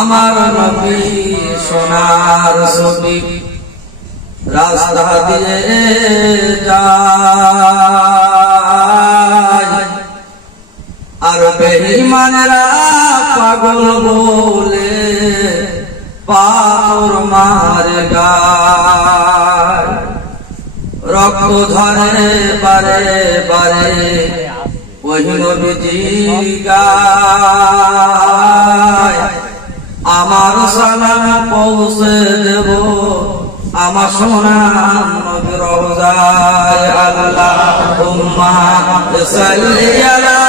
আমার নবী সোনার ছবি রাস্তা দিয়ে যায় আর বেঈমানেরা পাগল বলে পাথর মারে গায় রক্ত ঝরে বারে বারে ওই নবীজি গায় আমার সালাম পৌঁছে দেব আমার সোনার নবীর রওজায় আল্লাহুম্মা সাল্লি আলা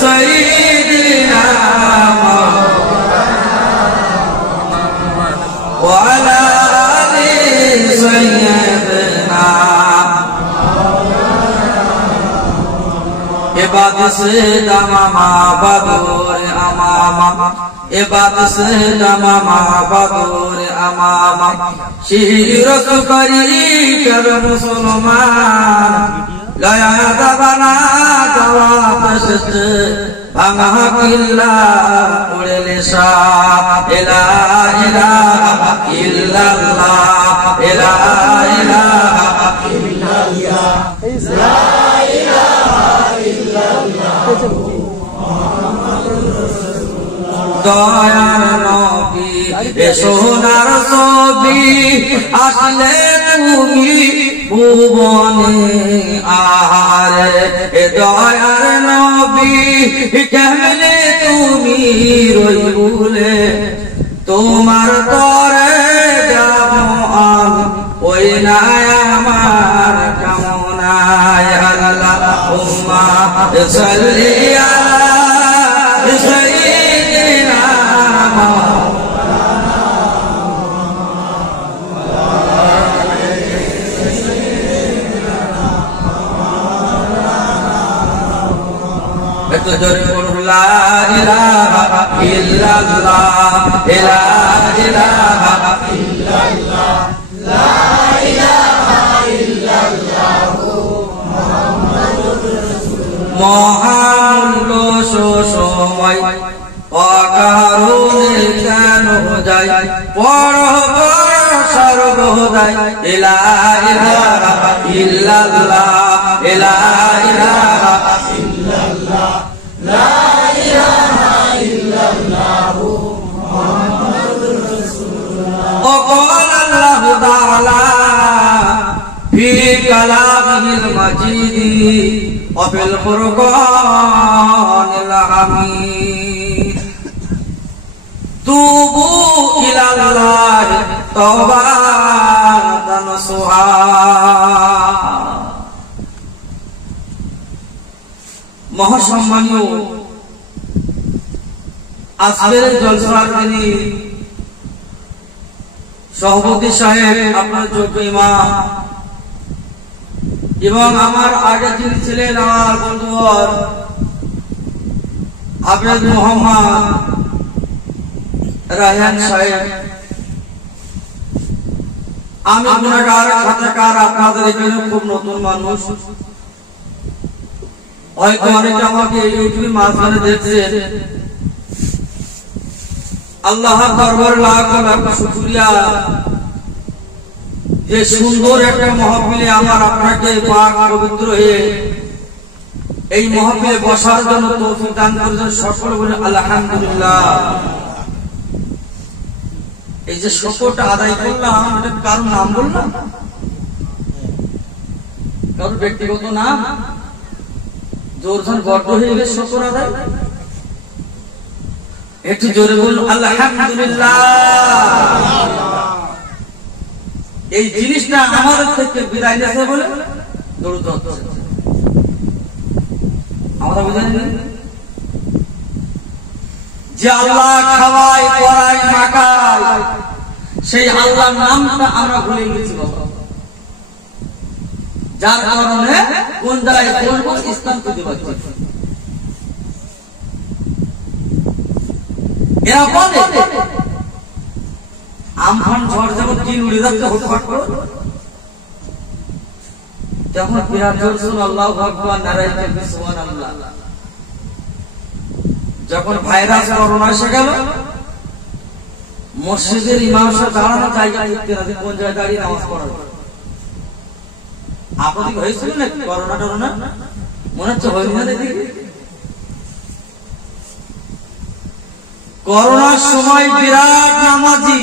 সাইয়্যিদিনা ওয়া আলা আলি সাইয়্যিদিনা इबाद से दमामा बदोर अमामा इबाद से दमामा बदोर अमामा शिरक करी कर मुसलमान लया दबना दवा पसत भांगा किल्ला उड़ले सा इला इलाहा इल्लल्लाह इला इलाहा इल्लल्लाह দয়ার নবী সোনার ছবি আসলে তুমি ভুবনে আহারে দয়ার নবী কেমনে তুমি রইবুলে তোমার তরে যাব আমি ওই নাই আমার কামনায় আল্লাহুম্মা সাল্লি আলা সাইয়্যিদিনা একটু জোরে বলুন লা ইলাহা ইল্লাল্লাহ লা ইলাহা ইল্লাল্লাহ লা ইলাহা ইল্লাল্লাহ মুহাম্মাদুর রাসূলুল্লাহ মহামূল্য সময় অকারণে কেন যায় বড় বড় সর্বদাই লা ইলাহা ইল্লাল্লাহ লা ইলাহা ইল্লাল্লাহ লা ইলাহা ইল্লাল্লাহ মুহাম্মাদুর রাসূলুল্লাহ وقال الله تعالى في كلامه المجيد وفي الفرقان الحميد توبوا إلى الله توبة نصوحا মহাসম্মানীয় আজকের জলসার যিনি সভাপতি সাহেব আপনার যোগ্য ইমাম এবং আমার আগে যিনি ছিলেন আমার বন্ধুবর হাফেজ মোহাম্মদ রায়হান সাহেব আমি গুনাহগার খাতাকার আপনাদের এখানে খুব নতুন মানুষ হয়তো অনেকে আমাকে ইউটিউবে মাঝখানে দেখছেন আল্লাহর দরবারে লাখ লাখ শুকরিয়া যে সুন্দর একটা মাহফিলে আমার আপনাকে পাক পবিত্র হয়ে এই মাহফিলে বসার জন্য তৌফিক দান করেছেন সকলে বলে আলহামদুলিল্লাহ এই যে শুকরটা আদায় করলাম এটা কারণ নাম বললাম কারণ ব্যক্তিগত নাম জোরদার বড় হয়ে গেছে শুকর আদায় একটু জোরে বলুন আলহামদুলিল্লাহ এই জিনিসটা আমাদের থেকে বিদায় নিতে বলে দৌড়তে হচ্ছে আমরা বুঝেন যে আল্লাহ খাওয়ায় পড়ায় মাকায় সেই আল্লাহর নামটা আমরা ভুলে গেছি বাবা যার কারণে কোন জায়গায় বলবো ইসলাম খুঁজে পাচ্ছি এরা বলে আমফান ঝড় যেমন দিন উড়ে যাচ্ছে হুটফাট করে তখন বিরাট জোর আল্লাহু আকবার নারায়ে তাকবীর সুবহানাল্লাহ যখন ভাইরাস করোনা এসে গেল মসজিদের ইমাম সাহেব দাঁড়ানো জায়গা দেখতে না যে কোন জায়গায় দাঁড়িয়ে নামাজ পড়াবে। আপনাদের হয়েছিল না করোনা টরোনা? মনে হচ্ছে হয়নি না দেখি। করোনার সময় বিরাট নামাজি,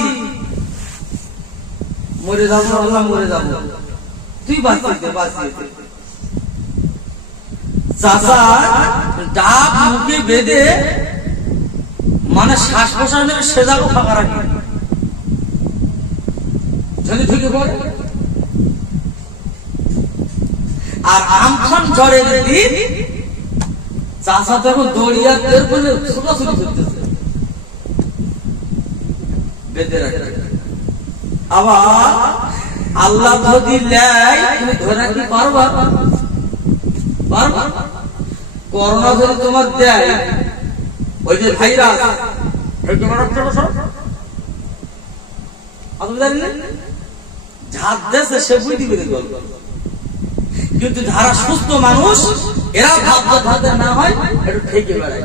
মরে যাবো আল্লাহ মরে যাবো, তুই বাঁচিয়ে বাঁচিয়ে চাচা ডাব মুখে বেঁধে মানে শ্বাস প্রশ্বাসের সেজাগো ফাঁকা রাখি যদি ঢুকে পড়ে। আর আমফান ঝড়ের দিন চাচা তখন দড়িয়া বের করে ছোটাছুটি করতেছে বেঁধে রাখে। আবার আল্লাহ যদি নেয় তুমি ধরে রাখতে পারবা? পারবা? করোনা যদি তোমার দেয়, ওই যে ভাইরাস ঝাঁপ দেশে সে বুঝতে পেরে গেল। কিন্তু যারা সুস্থ মানুষ এরা ভাবতে না হয় একটু ঠেকে বেড়ায়।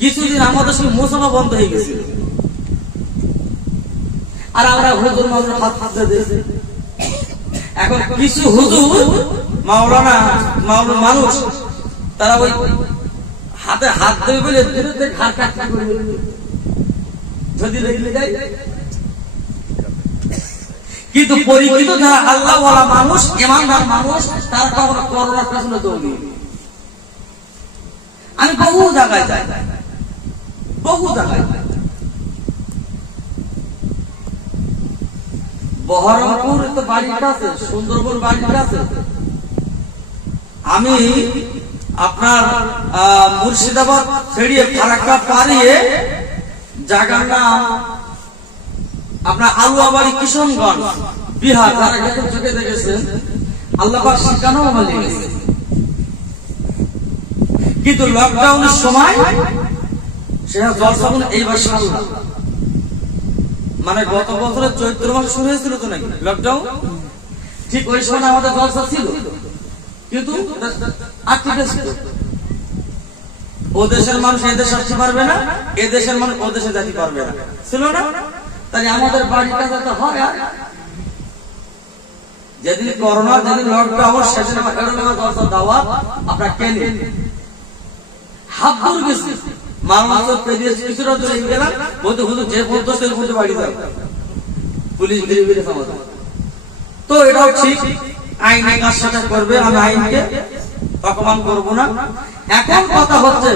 কিছুদিন আমাদের সঙ্গে মুসলমান বন্ধ হয়ে গেছিল, আর আমরা হুজুর মাওলানা হাত দিয়েছি। এখন কিছু হুজুর মাওলানা মানুষ তারা ওই হাতে হাত দেবে বলে দূরে ঘাড় কাটা করে যদি লেগে যায়। কিন্তু পরিচিত যারা আল্লাহ ওয়ালা মানুষ, ইমানদার মানুষ, তারা কখনো করোনার পেছনে দৌড়ি। আমি বহু জায়গায় যাই, বহু জায়গায় বহরমপুর তো বাড়ির কাছে, সুন্দরবন বাড়ির কাছে। আমি আপনার মুর্শিদাবাদ ছেড়িয়ে ফারাক্কা পারিয়ে জায়গার নাম আপনার আলুয়াবাড়ি, কিশনগঞ্জ, বিহার। যারা গেছে চোখে দেখেছেন, আল্লাহ পাক শিখানো হয়ে গেছে। কিন্তু লকডাউনের সময় সেটা জলসাবন এইবার সাল্লাহ মানে গত বছরের চৈত্র মাস শুরু হয়েছিল তো নাকি লকডাউন, ঠিক ওই সময় আমাদের জলসা ছিল। কিন্তু ও দেশের মানুষ এ দেশে আসতে পারবে না, এ দেশের মানুষ ও দেশে যেতে পারবে না, ছিল না? তাই আমাদের বাড়ির কাছে তো হয়। যেদিন করোনা, যেদিন লকডাউন, সেদিন জলসা দেওয়া আপনার কেনে হাত দূর গেছে মানুষ কিছুটা দূরে গেলাম, বলতে হুজুর যে বলতো সে বলতে বাড়ি যাও, পুলিশ ধীরে সমাধান। তো এটাও ঠিক, আইনে কার সাথে করবে, আমি আইনকে অপমান করবো না। এখন কথা হচ্ছে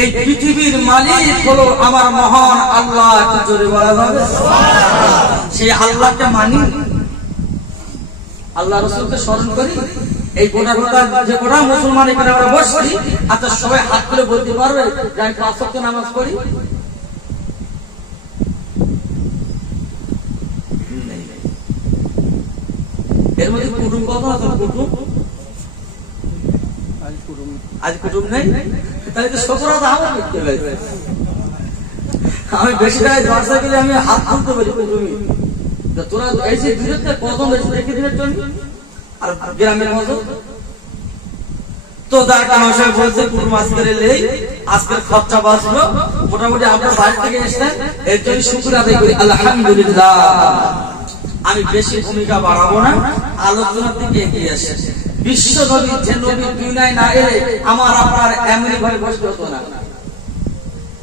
এই পৃথিবীর মালিক হলো আমার মহান আল্লাহ। একটু জোরে বলা যাবে? সেই আল্লাহকে মানি, আল্লাহ রাসূলকে স্মরণ করি। এই গোটা যে গোটা মুসলমান এখানে আমরা বসছি, আচ্ছা সবাই হাত তুলে বলতে পারবে যে আমি 5 ওয়াক্ত নামাজ পড়ি? এর মধ্যে কুটুম কত আছে? কুটুম আজ কুটুম নেই, তাহলে তো শোকরাত আমার করতে হবে। আমি বেশি টাকায় দরজা গেলে আমি হাত তুলতে পারি কুটুমি। তোরা এসে দূরে কখন দেখে দিনের জন্য আর গ্রামের মতো তো বলছে কুটুম আজকের এলেই আজকের খরচা বাঁচলো। মোটামুটি আপনার বাড়ি থেকে এসছেন, এর জন্য শুকর আদায় করি আলহামদুলিল্লাহ। আমি বেশি ভূমিকা বাড়াবো না, আলোচনার দিকে এগিয়ে আসে। বিশ্ব নবী যে নবী দুনিয়ায় না এলে আমার আপনার এমনি ভাবে বসতে হতো না,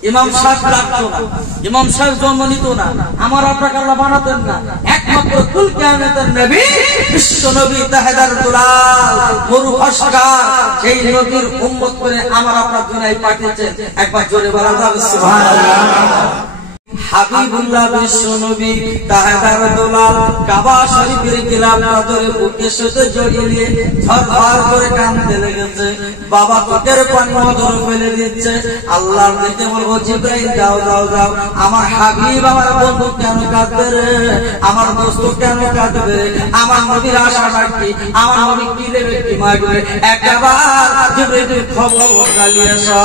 ইমাম সাহেব লাগতো না, ইমাম সাহেব জন্ম নিত না, আমার আপনাকে আল্লাহ বানাতেন না। একমাত্র কুল কিয়ামতের নবী, বিশ্ব নবী তাহেদার দুলাল মরু অস্কার, সেই নবীর উম্মত করে আমার আপনার দুনিয়ায় পাঠিয়েছেন। একবার জোরে বলা যাবে সুবহানাল্লাহ। হাবিবুল্লাহ বিশ্ব নবী তাহেদার দুলাল কাবা শরীফের গিলাফ ধরে বুকের সাথে জড়িয়ে নিয়ে ঝরঝর করে কাঁদতে লেগেছে। বাবা চোখের পানি নজর ফেলে দিচ্ছে। আল্লাহর দিকে বলবো জিবরাইল যাও যাও যাও, আমার হাবিব আমার বন্ধু কেন কাঁদবে রে, আমার দোস্ত কেন কাঁদবে, আমার নবীর আশাটা কি, আমার নবী কি দেবে কি মাগবে, একবার জিবরাইল খবর চালিয়ে আসা।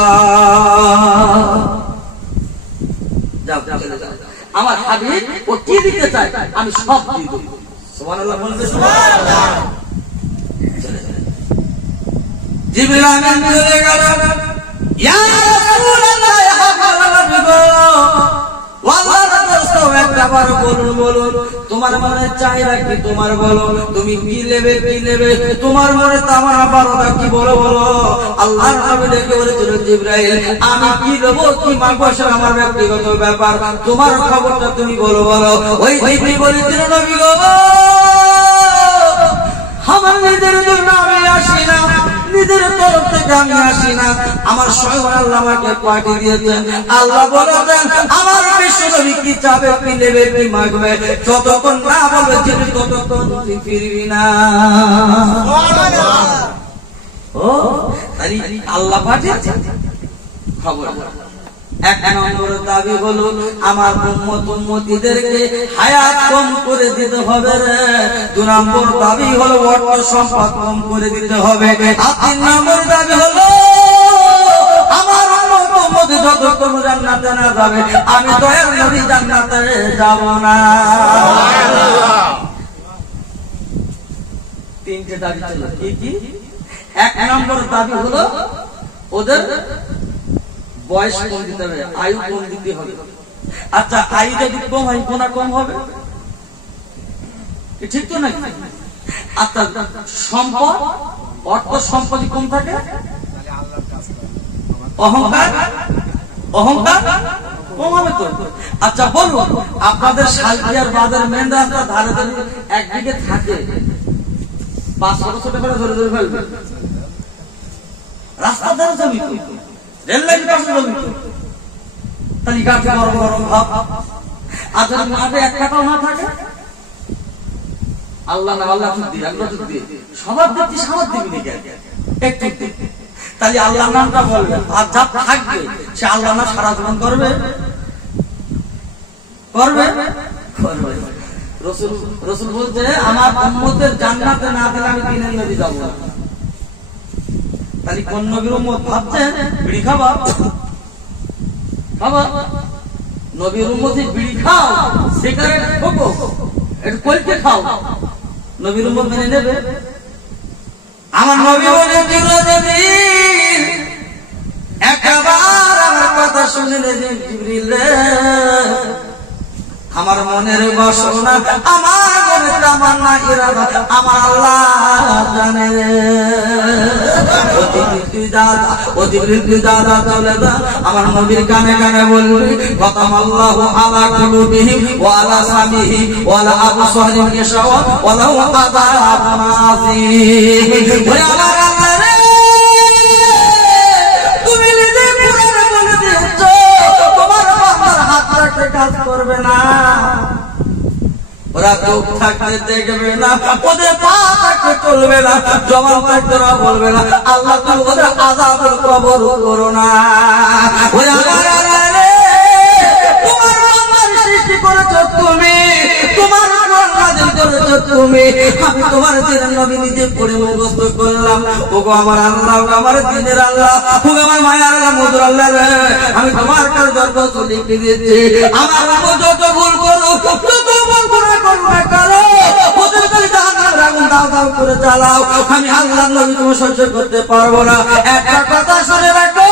আমার হাবিব ও কি দিতে চায় আমি সব দিয়ে দেব। সুবহানাল্লাহ বলবে। সুবহানাল্লাহ। জিবরিল আমিন চলে গেল। ইয়া রাসূলুল্লাহ ইয়া হাবিবাল্লাহ তোমার মনে চাহিদা কি তোমার বলো, তুমি কি নেবে কি নেবে, তোমার মনে তামান্না বারোটা কি বলো বলো। আল্লাহর নবী ডেকে বলেছিল জিবরাইল আমি কি দেবো কি মাগবো সেটা আমার ব্যক্তিগত ব্যাপার, তোমার খবরটা তুমি বলো বলো। ওই জিবরাইল বলেছিল নবী গো আমার নিজের জন্য আমি আসি না, নিজের তরফ থেকে আমি আসি না, আমার স্বয়ং আল্লাহ আমাকে পাঠিয়ে দিয়েছেন। আল্লাহ বলেছেন আমার বিশ্ব নবী কি চাবে কি নেবে কি মাগবে, যতক্ষণ না বলবে ততক্ষণ তুই ফিরবি না। ও তাই আল্লাহ পাঠিয়েছে খবর। এক নম্বর দাবি হলো আমার উম্মত উম্মতিদেরকে হায়াত কম করে দিতে হবে রে। দুই নম্বর দাবি হলো অর্থ সম্পদ কম করে দিতে হবে। আর তিন নম্বর দাবি হলো আমার উম্মত উম্মতি যতক্ষণ জান্নাতে না যাবে আমি দয়ার নবী জান্নাতে যাব না। তিনটে দাবি ছিল কি কি? এক নম্বর দাবি হলো ওদের বয়স কম দিতে হবে, আয়ু কম দিতে হবে। আচ্ছা আয়ু যদি কম হয় কোনা কম হবে, ঠিক তো নাকি? আচ্ছা সম্পদ অর্থ সম্পদ কম থাকে, অহংকার অহংকার কম হবে তো। আচ্ছা বলুন আপনাদের শালকিয়ার বাজার মেন রাস্তা ধারে ধারে একদিকে থাকে 500 ছোট করে ধরে ধরে ফেলবে, রাস্তা ধারে জমি রেল লাইন পাশে জমি, তাহলে গাছে বড় বড় ভাব। আচ্ছা মাঠে এক টাকাও না থাকে, আল্লাহ না আল্লাহ দিয়ে সবার দিচ্ছি সবার দিবি নাকি একটু, তাহলে আল্লাহ নামটা বলবে। আর যা থাকবে সে আল্লাহ না সারা জীবন করবে করবে করবে। রসুল বলছে আমার উম্মতের জান্নাতে না দিলে আমি দিনের নবী যাব না। তাহলে কোন নবীর উম্মত ভাবছেন বিড়ি খাবা খাবা, নবীর উম্মতি বিড়ি খাও সিগারেট ঠোকো একটু কলকে খাও, নবীর উম্মত মেনে নেবে? আমার নবী বলেছিল যদি একবার আমার কথা শুনলে জিবরিল আমার মনের বাসনা আমার মনের তামান্না ইরাদা আমার আল্লাহ জানে রে। ও জিবরিল তুই দাদা চলে যা, আমার নবীর কানে কানে বলবি খতামাল্লাহু আলা কুলুবিহিম ওয়া আলা সামিহিম ওয়া আলা আবসারিহিম গিশাওয়া ওয়া লাহু আযাবুন আযীম। ওরে আমার আল্লাহ রে তুমি নিজে পুরানো বলে দিয়েছো তোমার বান্দার হাত রাখতে কাজ করবে না, ওরা চোখ থাকতে দেখবে না, ওদের পা থাকতে চলবে না, জবান থাকতে বলবে না, আল্লাহ তুমি ওদের আযাবের কবর করো না। ওরে আমার আল্লাহ রে তোমার বান্দার সৃষ্টি করেছো তুমি, তোমার কোরআন নাযিল করেছো তুমি, আমি তোমার দিনের নবী নিজে পড়ে মুখস্থ করলাম। ওগো আমার আল্লাহ, আমার দিনের আল্লাহ, ওগো আমার মায়ার আল্লাহ, মধুর আল্লাহ রে আমি তোমার কাছে দরখাস্ত লিখে দিয়েছি আমার যত ভুল করো যত ভুল করো করো ওদের কাছে জাহান্নামের আগুন দাও দাও করে জ্বালাও, আমি আল্লাহর নবী তুমি সহ্য করতে পারবো না। একটা কথা শুনে রাখো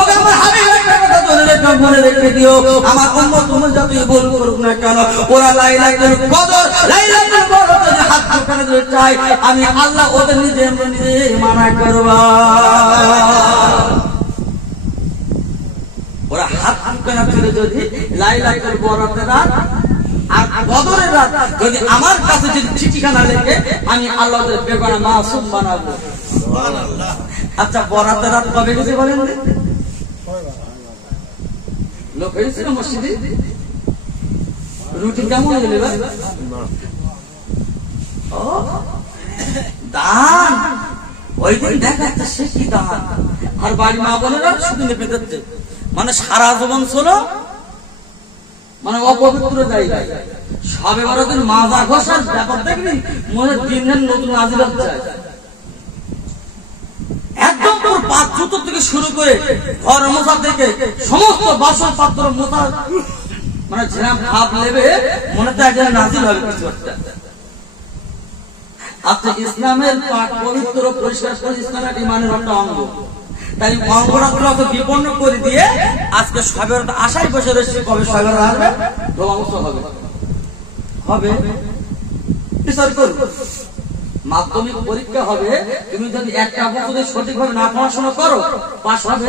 ওগো আমার হাবিব, একটা কথা শুনে রেখো মনে রেখে দিও আমার উম্মত তুমি যতই ভুল করুক না কেন ওরা লাইলাতুল কদর লাইলাতুল কদর যদি হাত ঢোকানো যদি চাই আমি আল্লাহ ওদের নিজে নিজে মানা করব। ওরা হাত ঢোকানো ছিল যদি লাইলাতুল কদরের রাত আর কদরের রাত যদি আমার কাছে যদি চিঠিখানা লেখে আমি আল্লাহ ওদের বেগানা মাসুম বানাবো সুবহানাল্লাহ। আচ্ছা বরাতের রাত কবে গেছে বলেন? লোক হয়েছিল মসজিদে রুটি কেমন হয়ে গেল দান ওই দিন দেখাচ্ছে সে কি দান, আর বাড়ি মা বোনেরা সেদিনে পেতে মানে সারা জীবন ছিল মানে অপবিত্র জায়গায় সবে বড়দিন মাজা ঘষার ব্যাপার দেখবি মনে দিনের নতুন নাজিল হচ্ছে একদম তোর পাঁচ জুতো থেকে শুরু করে ঘর মোছা থেকে সমস্ত বাসন পাত্র মোছা মানে যেরকম ভাব নেবে মনে তো একজন নাজিল হবে কিছু একটা। আচ্ছা ইসলামের পাক পবিত্র পরিষ্কার করে ইসলামের ইমানের একটা অঙ্গ, তাই অঙ্গরাগুলো অত বিপন্ন করে দিয়ে আজকে সবের আশায় বসে রয়েছে কবে সবের আসবে হবে হবে বিচার করুন। মাধ্যমিক পরীক্ষা হবে, তুমি যদি একটা বছর যদি সঠিকভাবে না পড়াশোনা করো, পাস হবে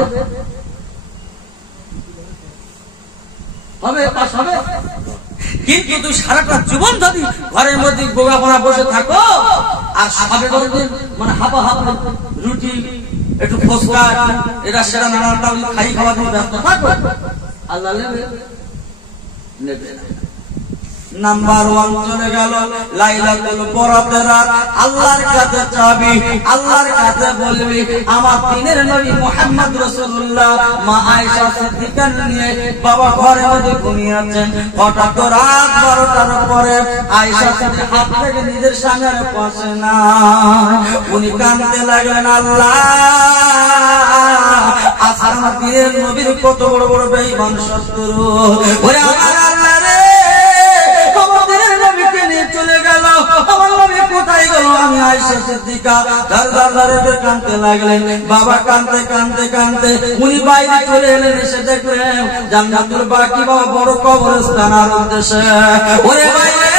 পাস হবে। কিন্তু তুই সারাটা জীবন যদি ঘরের মধ্যে গোগা পড়া বসে থাকো আর সাথে মানে হাপা হাপা রুটি একটু ফসকা এটা সেটা নানানটা খাই খাওয়া দিয়ে ব্যস্ত থাকো, আল্লাহ নেবে না। নাম্বার 1 চলে গেল লাইলাতুল বরাতের রাত। আল্লাহর কাছে চাবি, আল্লাহর কাছে বলবি আমার দ্বীনের নবী মুহাম্মদ রাসূলুল্লাহ মা আয়েশা সিদ্দিকা নিয়ে বাবা ঘরের মধ্যে ঘুমিয়ে আছেন। হঠাৎ রাত 12টার পরে আয়েশা সিদ্দিকা হাত থেকে নিজের সামনের পাশে না, উনি কাঁদতে লাগলেন, আল্লাহ আজকে আমার দ্বীনের নবীর কত বড় বড় বেঈমান শত্রু, ওরে আমার আল্লাহ রে চলে গেল, আমার নবী কোথায় গেল? আমি আয়েশা সিদ্দিকা দরজারে কাঁদতে লাগলেন। বাবা কাঁদতে কাঁদতে কাঁদতে উনি বাইরে চলে এলেন, এসে দেখলেন জান্নাতুল বাকি বাবা বড় কবরস্থান আর উদ্দেশ্যে। ওরে বাইরে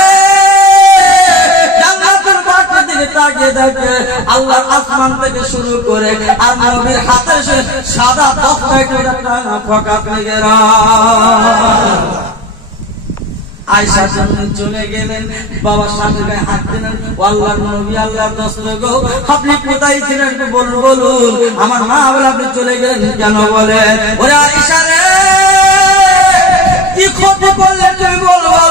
জান্নাতুল বাকির দিকে তাকিয়ে দেখে আল্লাহর আসমান থেকে শুরু করে আর নবীর হাতে সাদা দস্তায় একটা ফাঁকা মেঘেরা। আয়েশা চলে গেলেন, বাবার সামনে গায়ে হাত দিলেন, আল্লাহর নবী আল্লাহর দোস্ত গো আপনি কোথায় ছিলেন বলুন। আমার মা বলে আপনি চলে গেলেন কেন? বলে ওরে আয়েশা রে কি ক্ষতি করলে তুই বলবো,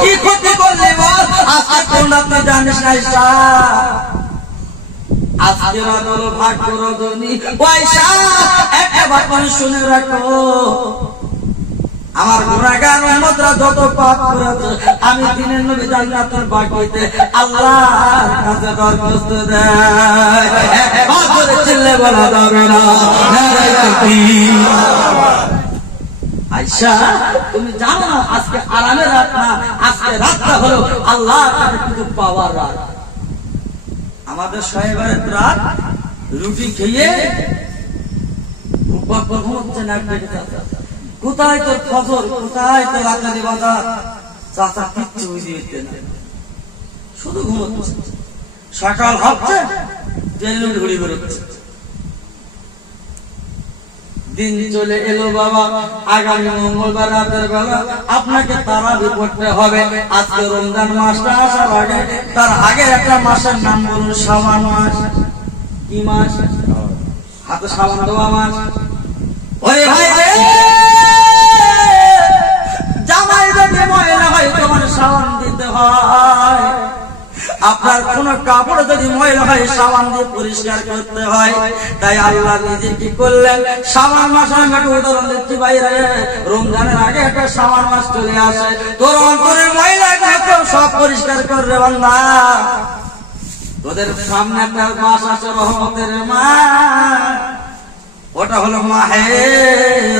কি ক্ষতি করলে বল, আজকে তোমরা তুই জানিস না আয়েশা, আজকে রাত হলো ভাগ্য রজনী। আয়েশা একটা কথা শুনে রাখো, আমার গুনাহগার উম্মতরা যত পাপ করেছে আমি দ্বীনের নবী জান্নাতুল বাকিতে আল্লাহর কাছে দরখাস্ত দেয়। একবার করে চিল্লে বলা যাবে না নারে তাকবীর। আয়েশা তুমি জানো না আজকে আরামের রাত না, আজকে রাতটা হলো আল্লাহর কাছে কিছু পাওয়ার রাত। আমাদের সাহেবের রাত রুটি খেয়ে ঘুমাচ্ছে না, কোথায় তোর ফজর, কোথায় তোর রাতের ইবাদত? চাচা কিচ্ছু বুঝিয়ে দিতে না, শুধু ঘুমোচ্ছে। সকাল হচ্ছে ঘুরি বেরোচ্ছে। দিন চলে এলো বাবা, আগামী মঙ্গলবার রাতের বেলা আপনাকে তারাবি পড়তে হবে। আজকে রমজান মাসটা আসার আগে তার আগের একটা মাসের নাম বলুন, শাবান মাস। কি মাস? হাতে শাবান দেওয়া মাস। ওরে ভাই রে, জামাই যদি ময়লা হয় তোমার সাবান দিতে হয়, আপনার কোন কাপড় যদি ময়লা হয় সাবান দিয়ে পরিষ্কার করতে হয়। তাই আল্লাহ নিজে কি করলেন, সাবান মাস আমি একটা উদাহরণ দিচ্ছি বাইরে, রমজানের আগে একটা সাবান মাস চলে আসে, তোর অন্তরের ময়লা সব পরিষ্কার করবে বান্দা। তোদের সামনে একটা মাস আছে রহমতের মাস, ওটা হলো মাহে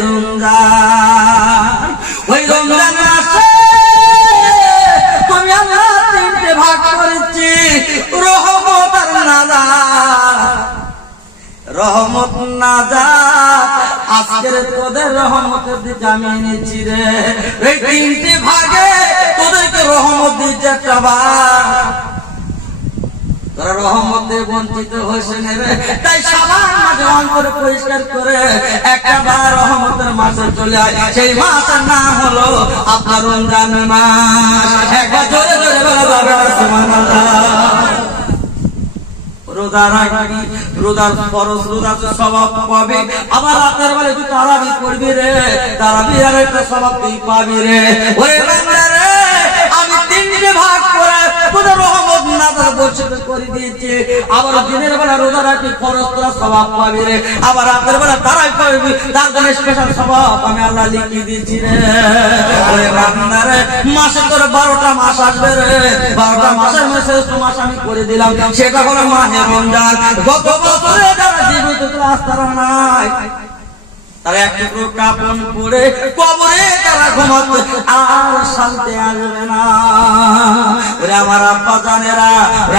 রমজান। ওই রমজান মাসে আমি আল্লাহ তিনটে ভাগ করেছি, রহমত আর নাজাত। রহমত নাজাত আজকের তোদের রহমতের দিকে আমি এনেছি রে। এই তিনটে ভাগে তোদেরকে রহমত দিচ্ছে একটা ভাগ, তোরা রহমতে বঞ্চিত হয়েছে নেবে। তাই সাবান মাসে অন্তরে পরিষ্কার করে একটা বার রহমতের মাসে চলে আয়, সেই মাসের নাম হলো আপনার রমজান মাস। একবার জোরে জোরে বলা যাবে না সুবহানাল্লাহ। রোজা রাখবি, রোজার ফরজ রোজার সওয়াব পাবি, আবার রাতের বেলা তুই তারাবি পড়বি রে, তারাবি আর একটা সওয়াব তুই পাবি রে। ওরে বান্দা রে, আমি তিনটে ভাগ করে তোদের রহমত নাজাত বর্ষিত করে দিয়েছি। আবার দিনের বেলা রোজা রাখবি, ফরজ তোরা সওয়াব পাবি রে, আবার রাতের বেলা তারাবি পড়বি, তার জন্য স্পেশাল সওয়াব আমি আল্লাহ লিখে দিয়েছি রে। ওরে বান্দা রে, মাসে তোর 12টা মাস আসবে রে, 12টা মাসের মধ্যে শ্রেষ্ঠ মাস আমি করে দিলাম, সেটা হলো মাহে রমজান। গত বছরে যারা জীবিত রাস্তারা নাই, তারা এক টুকরো কাপড় পরে কবরে তারা ঘুমাচ্ছে, আর শান্তি আসবে না। আমার আব্বা জানেরা,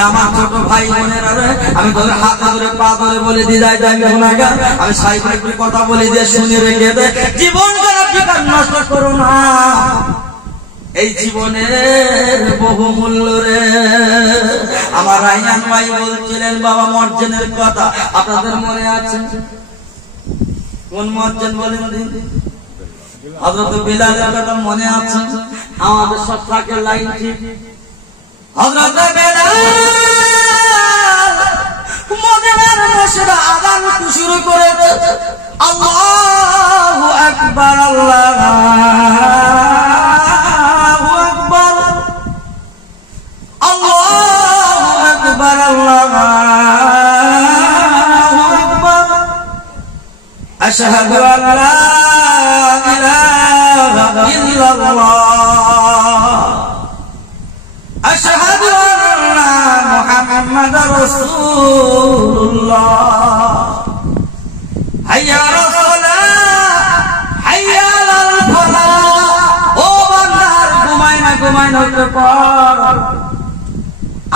আমার ছোট ভাই বোনেরা, আমি তোদের হাত ধরে পা ধরে বলে দিয়ে যাই, আমি সাইকেল কথা বলে দিয়ে শুনে রেখে দে, জীবন যারা ঠিকার নষ্ট করো না। এই জীবনের বহুমূল্য রে। আমার রাইহান ভাই বলছিলেন বাবা মর্জেনের কথা, আপনাদের মনে আছে? কোন মর্জেন বলেন দিন? হযরত বিলালের কথা মনে আছে? আমাদের সব থাকে লাইন ঠিক। হযরত বিলাল মদিনার মসজিদে আযান শুরু করেছে, আল্লাহু আকবার, আল্লাহু আকবার, আল্লাহু আকবার, আল্লাহু আকবার, আশহাদু আন লা ইলাহা ইল্লাল্লাহ, আশহাদু আন্না মুহাম্মাদার রাসূলুল্লাহ, হাইয়া আলাস সালাহ, হাইয়া আলাল ফালাহ। ও বান্দার ঘুমায় না, ঘুমায় না, উঠে পড়।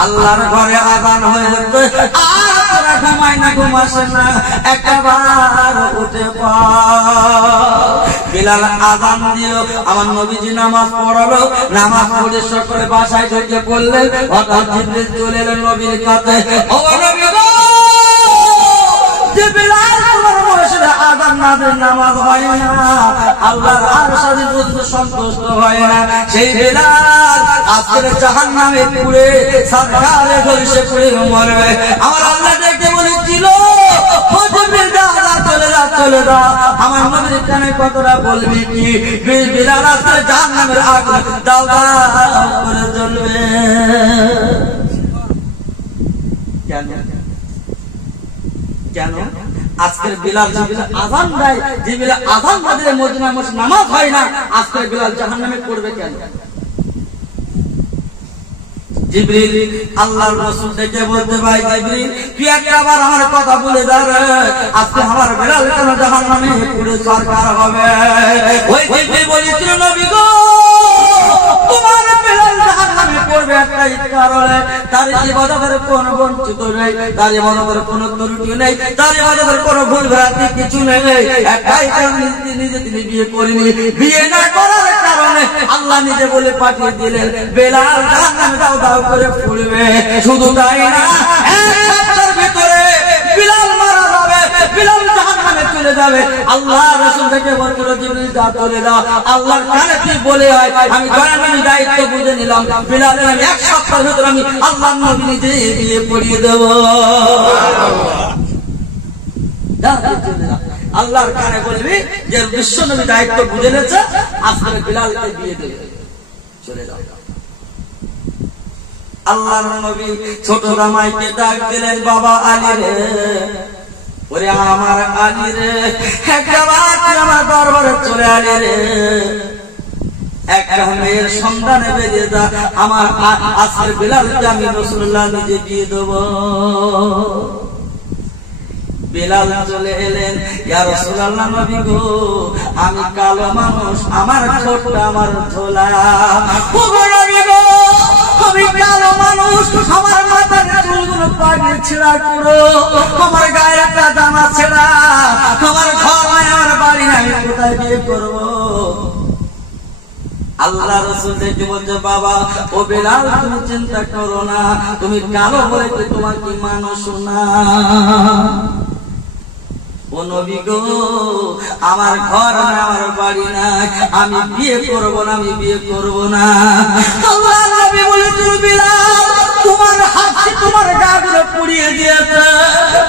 আল্লাহর ঘরে আযান হয়েছে আর তোরা ঘুমায় না, ঘুমাস না, একবার উঠে পড়। বিলাল আযান দিল, আমার নবীজি নামাজ পড়ালো, নামাজ পড়ে সকলে বাসায় ঢুকে পড়লেন। হঠাৎ জিবরিল চলে এলেন নবীর কাছে, ও নবী গো, যে বিলাল তোমার মসজিদে আযান না দিয়ে নামাজ হয় না, আল্লাহর আরশ পর্যন্ত সন্তুষ্ট হয় না, সেই বিলাল আজকে জাহান্নামে পুড়ে সরকারে ঝলসে পুড়ে মরবে। আমার আল্লাহ দেখতে বলেছিল, ও জিবরিল চলে যা, চলে যা, আমার নবীর কানে কথাটা বলবি কি, বিলাল আজকে জাহান্নামের আগুন দাও দাও করে জ্বলবে। কেন কেন আজকের বিলাল আযান দেয়, যে বিলাল আযান না দিলে মদিনার মসজিদে নামাজ হয় না, আজকের বিলাল জাহান্নামে পড়বে কেন? জিবরিল আল্লাহর রাসূল ডেকে বলতে, ভাই জিবরিল, তুই একবার আমার কথা বলে দে, আজকে আমার বিলাল কেন জাহান্নামে পুড়ে সরকার হবে? ওই জিবরিল বলেছিল, নবী গো, তোমার বিলাল জাহান্নামে পড়বে একটাই কারণে, তার ইবাদতের কোনো বঞ্চিত নেই, তার ইবাদতের কোনো ত্রুটি নেই, তার ইবাদতের কোনো ভুল ভ্রান্তি কিছু নেই। একটাই কারণ, নিজে তিনি বিয়ে করেনি, বিয়ে না করার কারণে আল্লাহ নিজে বলে পাঠিয়ে দিলেন, বিলাল জাহান্নামে দাও দাও করে পড়বে। শুধু তাই না, এক সপ্তাহের ভিতরে বিলাল মারা যাবে, বিলাল জাহান্নামে চলে যাবে। আল্লাহ রাসূল থেকে বলছিল, জিবরিল যা চলে দাও, আল্লাহর কানে তুই বলে আয়, আমি দয়াময় দায়িত্ব বুঝে নিলাম, বিলালের আমি এক সপ্তাহের ভিতরে আমি আল্লাহর নবী নিজে বিয়ে পড়িয়ে দেব। আল্লাহর কানে বলবি যে বিশ্ব নবী দায়িত্ব বুঝে নিয়েছে, আজকে বিলালকে বিয়ে দেবে, চলে যাও। আল্লাহর নবী ছোট জামাইকে ডাক দিলেন, বাবা আলী রে, ওরে আমার আলী রে, একবার তুই আমার দরবারে চলে আলী রে, একটা মেয়ের সন্ধানে বেরিয়ে যা, আমার আজকের বিলালকে আমি রাসূলুল্লাহ নিজে দিয়ে দেব। বিলাল চলে এলেন, ইয়া রাসূলুল্লাহ, নবী গো, আমি কালো মানুষ, আমার ছোট্ট আমার ঝোলা, ও নবী গো, আমি কালো মানুষ, আমার মাথার চুলগুলো পাগড়ি ছেঁড়া করো, আমার গায়ে একটা জামা ছেঁড়া, আমার ঘর নাই, আমার বাড়ি নাই, কোথায় বিয়ে করবো? আল্লাহ রাসূল দেখে বলছে, বাবা ও বিলাল, তুমি চিন্তা করো না, তুমি কালো বলে কি তোমার কি মানুষ না? ও নবী গো, আমার ঘর নাই, আমার বাড়ি নাই, আমি বিয়ে করব না, আমি বিয়ে করব না। আল্লাহ নবী বলেছিল, বিলাল, তোমার হাতে তোমার গাগুলো পুড়িয়ে দিয়েছে,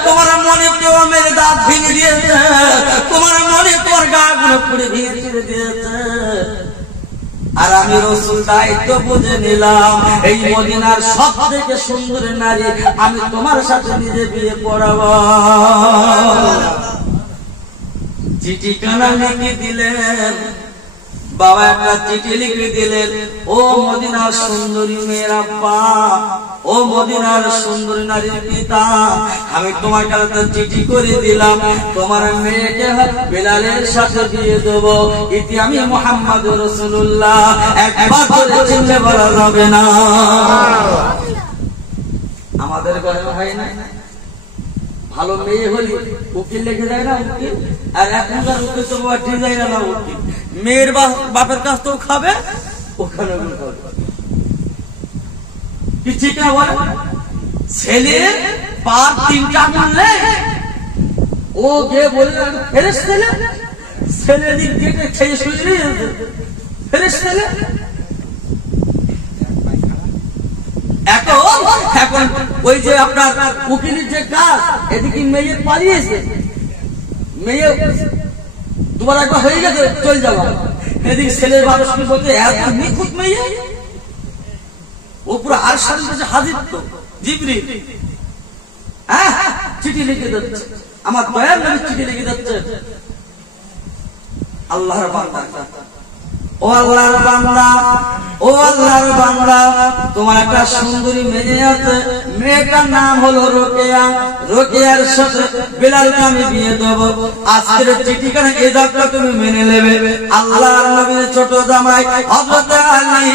তোমার মনে প্রেমের দাঁত ভেঙে দিয়েছে, তোমার মনে তোমার গাগুলো পুড়িয়ে দিয়েছে, আর আমি রাসূল দায়িত্ব বুঝে নিলাম, এই মদিনার সব থেকে সুন্দর নারী আমি তোমার সাথে নিজে বিয়ে পড়াবো। চিঠি কানা লিখে দিলেন, বাবা একটা চিঠি লিখে দিলেন, ও মদিনার সুন্দরী মেয়ের আব্বা, ও মদিনার সুন্দরী নারীর পিতা, আমি তোমার কাছে চিঠি করে দিলাম, তোমার মেয়েকে বিলালের সাথে দিয়ে দেব। ইতি আমি মুহাম্মদুর রাসূলুল্লাহ, একবার করে চিনতে বলা যাবে না। আমাদের ঘরে হয় না, ভালো মেয়ে হলি উকিল লিখে যায় না উকিল, আর এখনকার উকিল তো ডিজাইনার না উকিল, মেয়ের বাপের কাছ তো খাবে, ওখানে কি ঠিক না বলে? ছেলের পার 3টা আঙুল নেই, ও গিয়ে বললেন ফেরেশতা ছেলে দিক থেকে খেয়ে শুয়ে ফেরেশতা এখন ওই যে আপনার উকিলের যে কাজ, এদিকে মেয়ে পালিয়েছে, মেয়ে তোমার একবার হয়ে গেছে চল যাওয়া, এদিকে ছেলের মানুষ কি বলতে এত নিখুঁত মেয়ে, ও পুরো আর সাথে কাছে হাজির তো জিবরিল, হ্যাঁ চিঠি লিখে দিচ্ছে, আমার দয়ার নবী চিঠি লিখে দিচ্ছে, আল্লাহর বান্দা, ও আল্লাহর বান্দা, ও আল্লাহর বান্দা, তোমার একটা সুন্দরী মেয়ে আছে, মেয়েটার নাম হলো রোকেয়া, রোকেয়ার সাথে বিলালকে আমি বিয়ে দেব, আজকের চিঠিখানা এই দাবটা তুমি মেনে নেবে। আল্লাহর নবীর ছোট জামাই হযরত আলী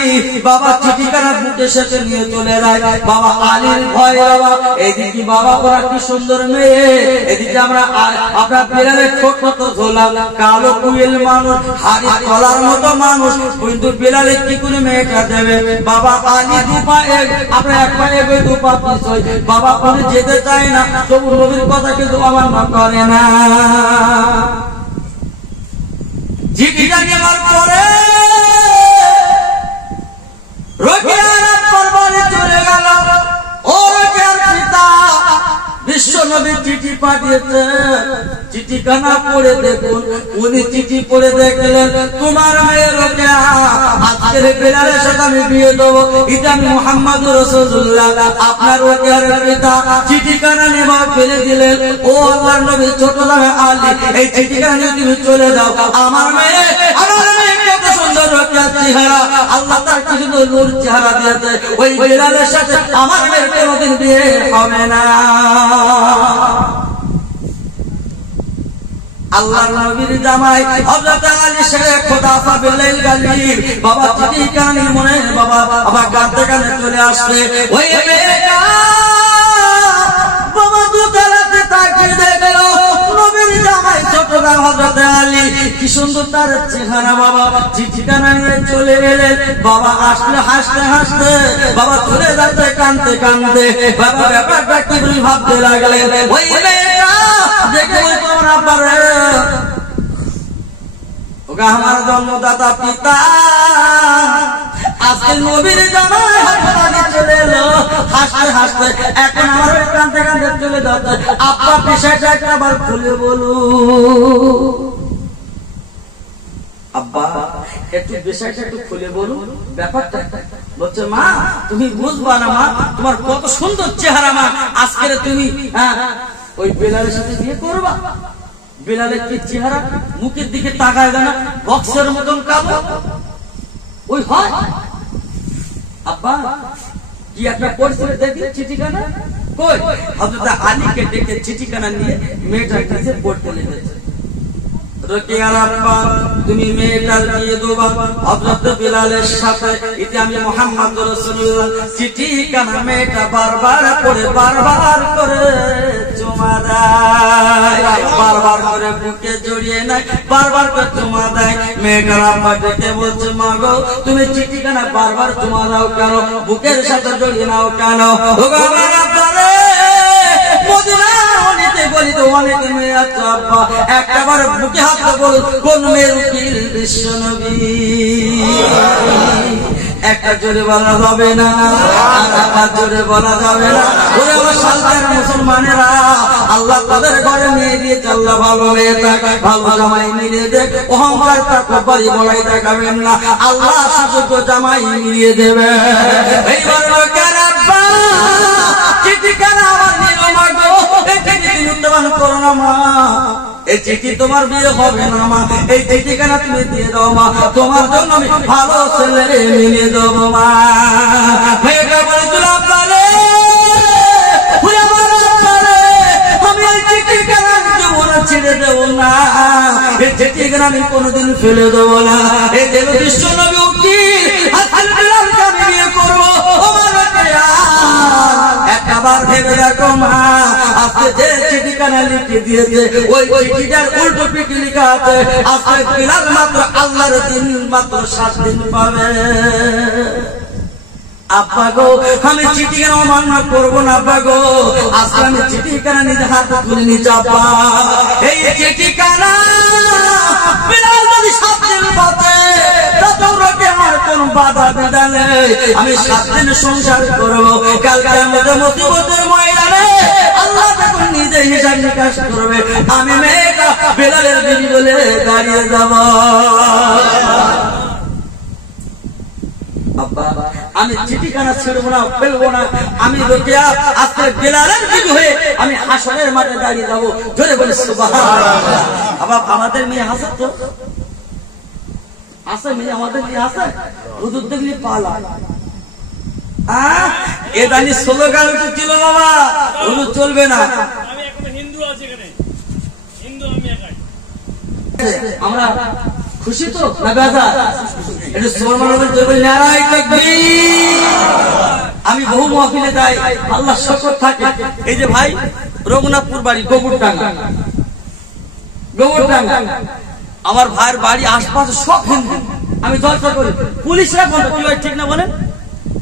বাবা চিঠিখানা বুকে সাথে নিয়ে চলে যায়, বাবা আলীর ভয়, বাবা এদিকে বাবা ওরা কি সুন্দর মেয়ে, এদিকে আমরা আপনার বিলালের ছোট ছোট ঝোলা, কালো কুইল মানুষ, হাড়ি কলার মতো মানুষ, কিন্তু বিলালে কি করে মেয়েটা দেবে? বাবা আলী দুপা আপনার এক পায়ে গিয়ে দুপা পিছয়, বাবা কোনো যেতে চায় না, তবু নবীর কথা কিন্তু অমান্য করে না। চিঠিটা নেওয়ার পরে রোকেয়ার পরবারে চলে গেল, ও রোকেয়ার পিতা বিশ্ব নবী চিঠি পাঠিয়েছে, চিঠিখানা পড়ে দেখুন, উনি চিঠি পড়ে দেখলেন তোমার মেয়ে রোকেয়া আজকের বিলালের সাথে আমি বিয়ে দেবো, এটা আমি মুহাম্মদুর রাসূলুল্লাহ, আপনার রোকেয়ার পিতা চিঠিখানা নেওয়া ফেলে দিলেন, ও আল্লাহর নবী ছোট জামাই আলী এই চিঠিখানা নিয়ে তুমি চলে যাও, আমার মেয়ে কত সুন্দর রোকেয়ার চেহারা, আল্লাহ তার কি সুন্দর নূর চেহারা দিয়েছে, ওই বিলালের সাথে আমার মেয়ের কোনোদিন বিয়ে হবে না। আল্লাহর নবীর জামাই হযরত আলী শেখ খোদাফা বিল্লাহিল গালিব বাবা চিঠিখানা মনে বাবা আবার কাঁদতে কাঁদতে চলে আসছে, ওই মেয়েটা বাবা দুতলাতে তাকিয়ে দেখল নবীর জামাই ছোট জামাই হযরত আলী, কি সুন্দর তার চেহারা, বাবা চিঠিখানা নিয়ে চলে এলেন, বাবা আসলে হাসতে হাসতে, বাবা চলে যাচ্ছে কাঁদতে কাঁদতে, বাবা ব্যাপারটা কি বলে ভাবতে লাগলেন, ওই মেয়েটা দেখে তোমরা পারে ওগা আমার জন্মদাতা পিতা আজকে নবীর জামাই হাসপাতালে চলে এলো, হাসতে হাসতে এখন আমার কাঁদতে কাঁদতে চলে যাচ্ছে, আপনার বিষয়টা একবার খুলে বলু আব্বা, একটু বিষয়টা একটু খুলে বলুন ব্যাপারটা। বলছে মা তুমি বুঝবা না মা, তোমার কত সুন্দর চেহারা মা, আজকে তুমি ওই বিলালের সাথে বিয়ে করবা, বিলালের কি চেহারা, মুখের দিকে তাকায় না, বক্সের মতন কালো, ওই হয় আব্বা কি একটা পরিস্থিতি দেখি চিঠিখানা কই, হযরত আলীকে ডেকে চিঠিখানা নিয়ে মেয়েটার কাছে পড়তে লেগেছে, রোকেয়ার আব্বা তুমি মেয়েটার বিয়ে দেবা হযরত বিলালের সাথে, এটা আমি মুহাম্মদুর রাসূলুল্লাহ, চিঠিখানা মেয়েটা বারবার করে চুমা দেয়, বারবার করে বুকে জড়িয়ে নেয়, বারবার করে চুমা দেয়, মেয়েটার আব্বা ডেকে বলছে মা গো তুমি চিঠিখানা বারবার চুমা দাও কেন, বুকের সাথে জড়িয়ে নাও কেন, ও আমার আব্বা রে মদিনা অনেকে বলি তো অনেকে মেয়ে আছে আব্বা, একবার বুকে হাত বল কোন মেয়ের উকিল বিশ্ব নবী, একটা জোরে বলা যাবে না, আর একটা জোরে বলা যাবে না, ওরে আমার সালকার মুসলমানেরা আল্লাহ তাদের ঘরে মেয়ে দিয়েছে, আল্লাহ ভালো মেয়ে দেখ, ভালো জামাই মিলিয়ে দেখ, অহংকার তাকবরি বলাই দেখাবেন না, আল্লাহ সুযোগ্য জামাই মিলিয়ে দেবে। এইবার রোকেয়ার আব্বা চিঠিখানা আমার নিল মা গো, এই চিঠি তুমি উত্তোলন করো না মা, এই চিঠি তোমার বিয়ে হবে না মা, এই চিঠিখানা তুমি দিয়ে দাও মা, তোমার জন্য আমি ভালো ছেলে মিলিয়ে দেবো মা। মেয়েটা বলেছিল আব্বা রে আমি এই চিঠিখানা জীবনে ছেড়ে দেবো না, এই চিঠিখানা আমি কোনোদিন ফেলে দেবো না, এই দেব বিশ্ব নবী উকিল আজকে বিলালকে আমি বিয়ে করবো, একটা আবার ভেবে দেখো মা, আজকে যে চিঠিখানা লিখে দিয়েছে ওই চিঠিটার উল্টো পিঠে লেখা আছে আজকে বিলাল মাত্র আল্লাহর দিন মাত্র 7 দিন পাবে। আব্বা গো আমি চিঠিখানা অমান্য করবো না আব্বা গো, আজকে আমি চিঠিখানা নিজে হাতে তুলে নিচ্ছি আব্বা। এই চিঠিখানা বিলাল যদি 7 দিন পাবে কোন বাধা বিধা নেই, আমি 7 দিন সংসার করবো। কালকে আমাদের মুসিবতের ময়দানে আল্লাহ যখন নিজে হিসাব নিকাশ করবে আমি মেয়েটা বিলালের বিবি বলে দাঁড়িয়ে যাব। আব্বা আমি চিঠিখানা ছেড়বো না, ফেলবো না, আমি রোকেয়া আজকে বিলালের বিবি হয়ে আমি হাসরের মাঠে দাঁড়িয়ে যাবো। জোরে বলে সুবহানাল্লাহ। আবার আমাদের মেয়ে হাসে তো আছে, মেয়ে আমাদের মেয়ে আছে, হুজুর দেখলে পালা এ দানি স্লোগান ছিল বাবা, হুজুর চলবে না। আমি এখন হিন্দু আছে এখানে, হিন্দু আমি একাই। আমরা খুশি তো না বেজা? একটু সুবহানাল্লাহ জোরে বলি নারায়ে তাকবীর। আমি বহু মাহফিলে যাই, আল্লাহ শকর থাকে। এই যে ভাই রঘুনাথপুর বাড়ি গোবরডাঙ্গা, গোবরডাঙ্গা আমার ভাইয়ের বাড়ি আশপাশে সব হিন্দু। আমি জলসা করি, পুলিশরা বলতো কি ভাই ঠিক না বলেন,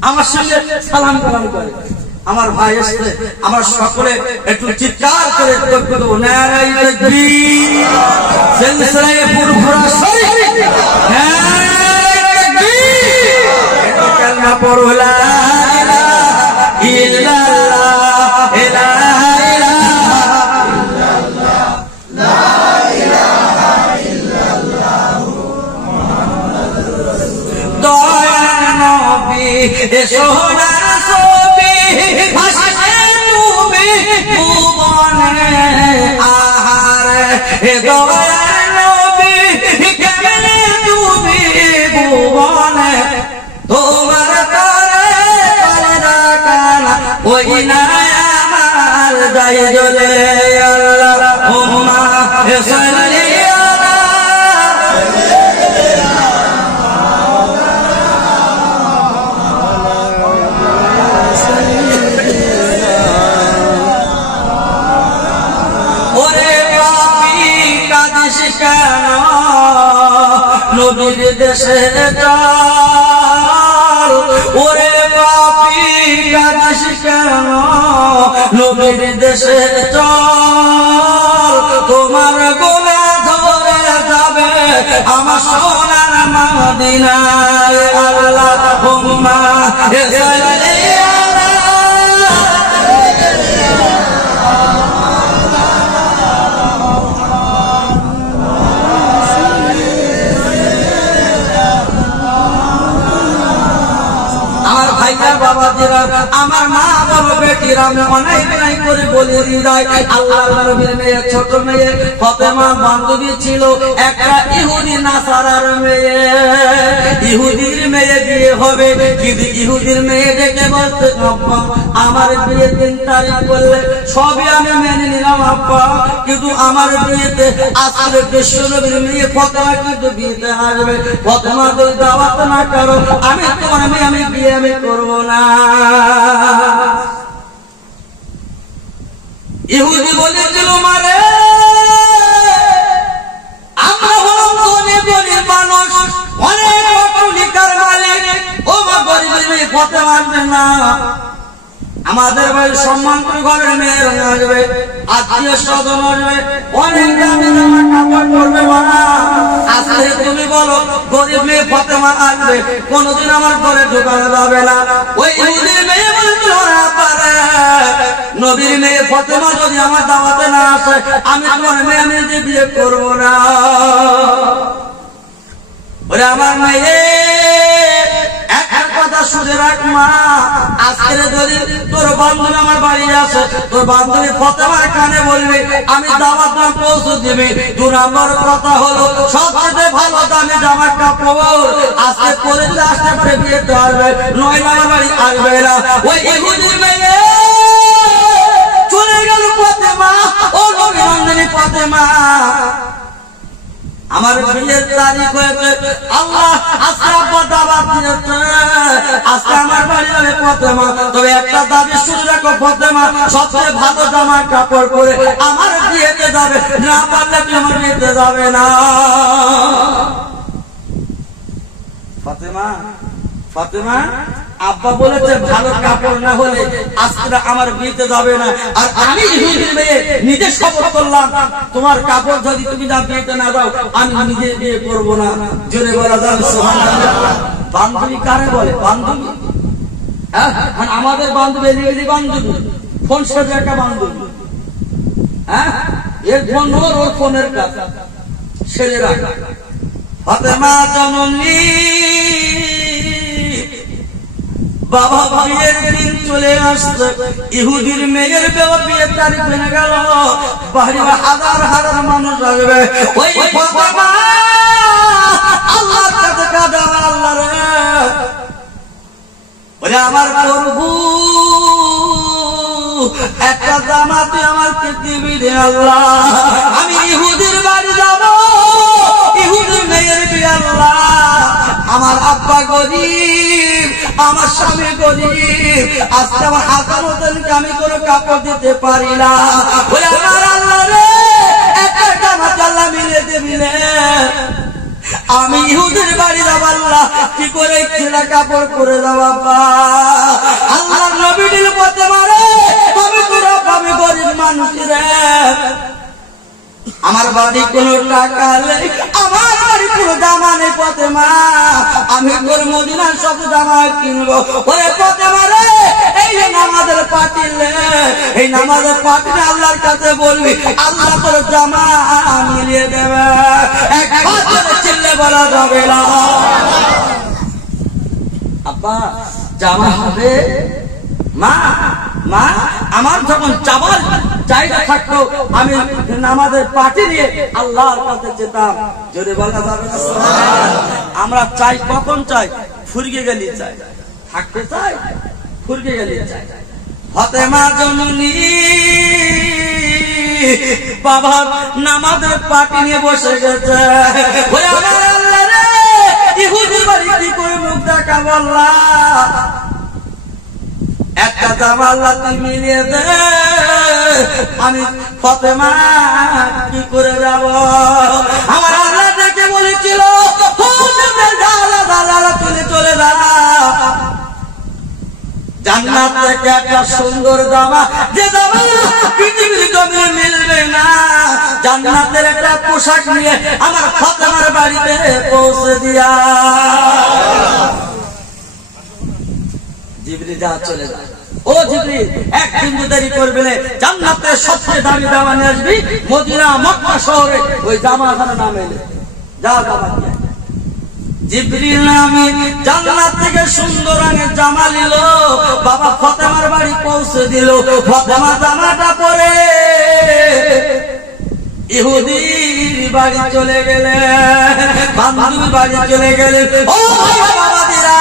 আমার সঙ্গে সালাম কালাম করে। আমার ভাই এসে আমার সকলে একটু চিৎকার করে দেবো নারায়ে তাকবীর, সিলসিলায়ে ফুরফুরা শরীফ নারায়ে তাকবীর, একটু কালমা পড়ো লা ইলাহা ইল্লাল্লাহ লা সোনার ছবি ভাসে তুমি ভুবনে, আহার হে দয়ার নবী কেমনে তুমি ভুবনে, তোমার তরে পর্দা কানা ওই না আমার যাই জ্বলে। আল্লাহুম্মা সাল্লি নবীর দেশে চল, ওরে পাপী কাঁদিস কেন নবীর দেশে চল, তোমার গোলা ধরে যাবে আমার সোনার মদিনায়। আল্লাহুম্মা সাল্লি বাবাজিরা, আমার মা বাবা বেটিরা আমি অনেক নাই করে বলে হৃদয় আল্লাহর নবীর মেয়ে ছোট মেয়ে ফাতেমা বান্ধবী ছিল একটা ইহুদি নাসারার মেয়ে। ইহুদির মেয়ে বিয়ে হবে, কিন্তু ইহুদির মেয়ে ডেকে বলতে আব্বা আমার বিয়ে 3 তারিখ করলে সবই আমি মেনে নিলাম আব্বা, কিন্তু আমার বিয়েতে আজকে বিশ্ব নবীর মেয়ে ফাতেমা কিন্তু বিয়েতে আসবে, ফাতেমা যদি দাওয়াত না করো আমি তোমার মেয়ে আমি বিয়ে আমি করবো না। ইহুদি বলেছিল মারে আমরা হলাম ধনী গরিব মানুষ, অনেক অট্টালিকার মালিক, ও মা গরিবের মেয়ে ফাতেমা আসবে না, আমাদের বাড়ির সম্মান করে ঘরের মেয়ের আসবে, আত্মীয় স্বজন আসবে, অনেক দামি জামা কাপড় পরবে মানা। আজকে তুমি বলো গরিব মেয়ে ফাতেমা আসবে, কোনদিন আমার ঘরে ঢোকানো যাবে না। ওই ইহুদির মেয়ে বলছিল নবীর মেয়ে ফাতেমা যদি আমার দাওয়াতে না আসে আমি তোমার মেয়ে আমি যে বিয়ে করবো না। ওরে আমার মেয়ে একটা কথা শুনে রাখ মা, আজকের যদি তোর বান্ধবী আমার বাড়ি আসে, তোর বান্ধবী ফাতেমার কানে বলবি আমি দাওয়াত না পৌঁছে দিবি। 2 নম্বর কথা হলো সবচেয়ে ভালো দামি জামা কাপড় আজকে পরে যদি আসতে পারে বিয়েতে আসবে, নইলে আমার বাড়ি আসবে না। ওই ইহুদির মেয়ে চলে গেল ফাতেমা, ও নবী নন্দিনী ফাতেমা আমার বিয়ের তারিখ হয়েছে, আল্লাহ আজকে আব্বা দাওয়াত দিয়েছে আজকে আমার বাড়ি যাবে ফাতেমা, তবে একটা দাবি শুনে রাখো ফাতেমা, সবচেয়ে ভালো জামা কাপড় পরে আমার বিয়েতে যাবে, না পারলে তুমি আমার বিয়েতে যাবে না। ফাতেমা ফাতেমা আব্বা বলেছে ভালো কাপড় না হলে আজকে আমার বিয়েতে যাবে না। আর আমি ইহুদির মেয়ে নিজে শপথ করলাম, তোমার কাপড় যদি তুমি না বিয়েতে না যাও আমি নিজে বিয়ে করবো না। জোরে বলা যাবে সুবহানাল্লাহ। বান্ধবী কারে বলে? বান্ধবী, হ্যাঁ আমাদের বান্ধবী এলিগেলি বান্ধবী, ফোন সাথে একটা বান্ধবী, হ্যাঁ এর ফোন ওর ফোনের কাজ সেরে রাখা। ফাতেমা জননী বাবা বিয়ের দিন চলে আসছে, ইহুদির মেয়ের বিয়ের তারিখ মেনে গেল, বাড়ি হাজার হাজার মানুষ আসবে। ওই ফাতেমা আল্লাহর কাছে কাঁদে, আল্লাহ রে ওরে আমার প্রভু একটা জামা তুই আমাকে দিবি রে আল্লাহ, আমি ইহুদির বাড়ি যাব, ইহুদির মেয়ের বিয়ে আল্লাহ, আমার আব্বা গরিব, আমার স্বামী গরিব, আজকে আমার হাতের মতনকে আমি কোনো কাপড় দিতে পারি না, বলে আমার আল্লাহ রে একটা জামা আল্লাহ মিলে দিবিলে, আমি ইহুদির বাড়ি যাব আল্লাহ, কি করে ছেঁড়া কাপড় পরে যাব আব্বা। আল্লাহ নবী দিল পথে মারে, আমি তোরা পাবি গরিব মানুষ রে, আমার বাড়ি কোনো টাকা নেই, আমার বাড়ি কোনো জামা নেই পথে মা, আমি তোর মদিনার সব জামা কিনবো। ওরে পথে মারে এই যে নামাজের পাটিলে, এই নামাজের পাটিলে আল্লাহর কাছে বলবি, আল্লাহ তোর জামা মিলিয়ে দেবে, একবার চিল্লে বলা যাবে না। আব্বা জামা হবে? মা মা আমার যখন যাবার জায়গা থাকতো আমি নামাজের পাটি নিয়ে আল্লাহর কাছে যেতাম। যদি বলা যাবে না সুবহানাল্লাহ। আমরা চাই কখন চাই? ফুরগে গেলি চাই, থাকতে চাই ফুরগে গেলি চাই। ফাতেমা জননী বাবা নামাজের পাটি নিয়ে বসে গেছে, ওরে আমার আল্লাহ রে ইহুদি বাড়ি কি করে মুখ দেখাবো আল্লাহ, একটা জামা আল্লাহ তুই মিলিয়ে দে, আমি ফাতেমা কি করে যাব। আমার আল্লাহ ডেকে বলেছিল তুলে চলে যা, জান্নাত থেকে একটা সুন্দর জামা, যে জামা পৃথিবীর জমিনে মিলবে না, জান্নাতের একটা পোশাক নিয়ে আমার ফাতেমার বাড়িতে পৌঁছে দিয়া। জিবরিল যা চলে যা, ও জিবরিল একদিন দেরি করবে না, জান্নাতের সবচেয়ে দামি জামা নিয়ে আসবি, মদিনা মক্কা শহরে ওই জামা না মেলে, যা জামা নিয়ে। জিবরিল নামে জান্নাত থেকে সুন্দর রঙের জামা নিল, বাবা ফাতেমার বাড়ি পৌঁছে দিল। ফাতেমা জামাটা পরে ইহুদির বাড়ি চলে গেলে, বান্ধবীর বাড়ি চলে গেলে। ও বাবাদিরা,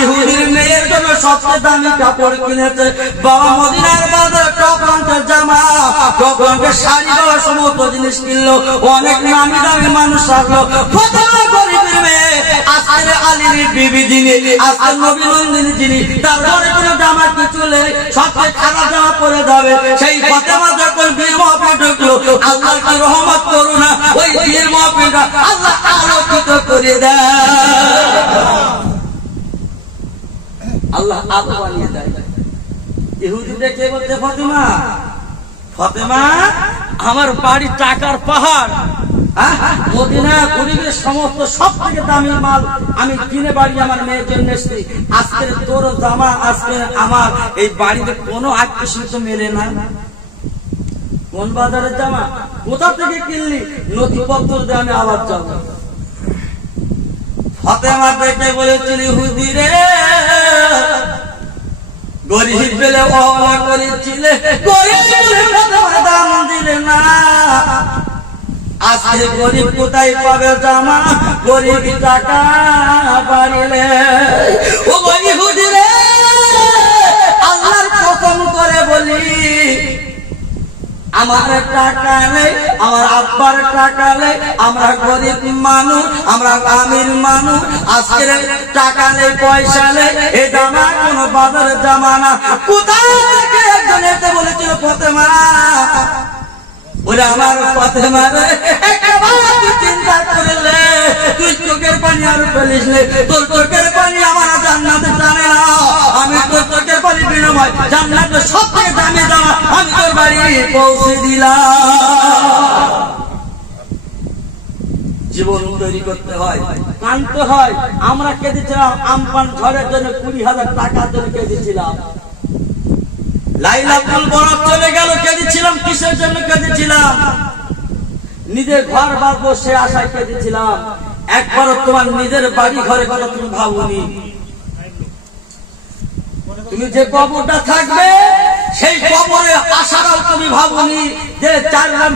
ইহুদির মেয়ের জন্য সবচেয়ে দামি কাপড় কিনেছে বাবা, মদিনার বাজারে টপ রঙের জামা, টপ রঙের শাড়ি, বাবা সমস্ত জিনিস কিনলো, অনেক নামি দামি মানুষ আসলো। ফাতেমা গরিবের মেয়ে, আজকের আলীর বিবি যিনি, আজকের নবী নন্দিনী যিনি, তার ঘরে কোনো জামা কিছু নেই, সবচেয়ে খারাপ জামা পরে যাবে। সেই ফাতেমা যখন বিয়ের মহফিলে ঢুকলো, আল্লাহ কি রহমত করুণা, ওই বিয়ের মহফিলটা আল্লাহ আলোকিত করে দেয়, আল্লাহ আলো বানিয়ে দেয়। ইহুদি দেখে বলতে ফাতেমা, ফাতেমা আমার বাড়ি টাকার পাহাড়, মদিনা গরিবের সমস্ত সব থেকে দামি মাল আমি কিনে বাড়ি আমার মেয়ের জন্য এসেছি, আজকে তোর জামা, আজকে আমার এই বাড়িতে কোনো আত্মীয় মেলে না, কোন বাজারের জামা, কোথা থেকে কিনলি, নথিপত্র দিয়ে আমি আবার যাব। ফাতেমা দেখে বলেছিল, ইহুদি রে গরিব বেলে অবলা করেছিলে, গরিব দাম দিলে না, আজকে গরিব কোথায় পাবে জামা, গরিব টাকা বাড়িলে। ও ইহুদি রে আল্লাহর কসম করে বলি, আমার টাকা নেই, আমার আব্বার টাকা নেই, আমরা গরিব মানুষ, আমরা আমির মানুষ, আজকের টাকা নেই পয়সা নেই, এই জামা কোন বাজারের জামা না। কোথায় থেকে একজন এসে বলেছিল ফাতেমা, ওরে আমার ফাতেমা রে, একবার তুই চিন্তা করলে তুই চোখের পানি আর ফেলিস নে, তোর চোখের পানি আমার জান্নাতে টানে না। আমি তোর চোখের পানি বিনিময় জান্নাতের সবথেকে দামি জামা আমি তোর বাড়ি পৌঁছে দিলাম। জীবন তৈরি করতে হয়, কানতে হয়। আমরা কেঁদেছিলাম আমপান ঝড়ের জন্য, 20,000 টাকার জন্য কেঁদেছিলাম। লাইলাতুল বরাত চলে গেল, কেঁদেছিলাম কিসের জন্য কেঁদেছিলাম? নিজের ঘর বাঁধবো সে আশায় কেঁদেছিলাম। একবারও তোমার নিজের বাড়ি ঘরে কথা তুমি ভাবনি। তুমি যে কবরটা থাকবে সেই কবরে আশাটাও তুমি ভাবনি যে 1.5 হাত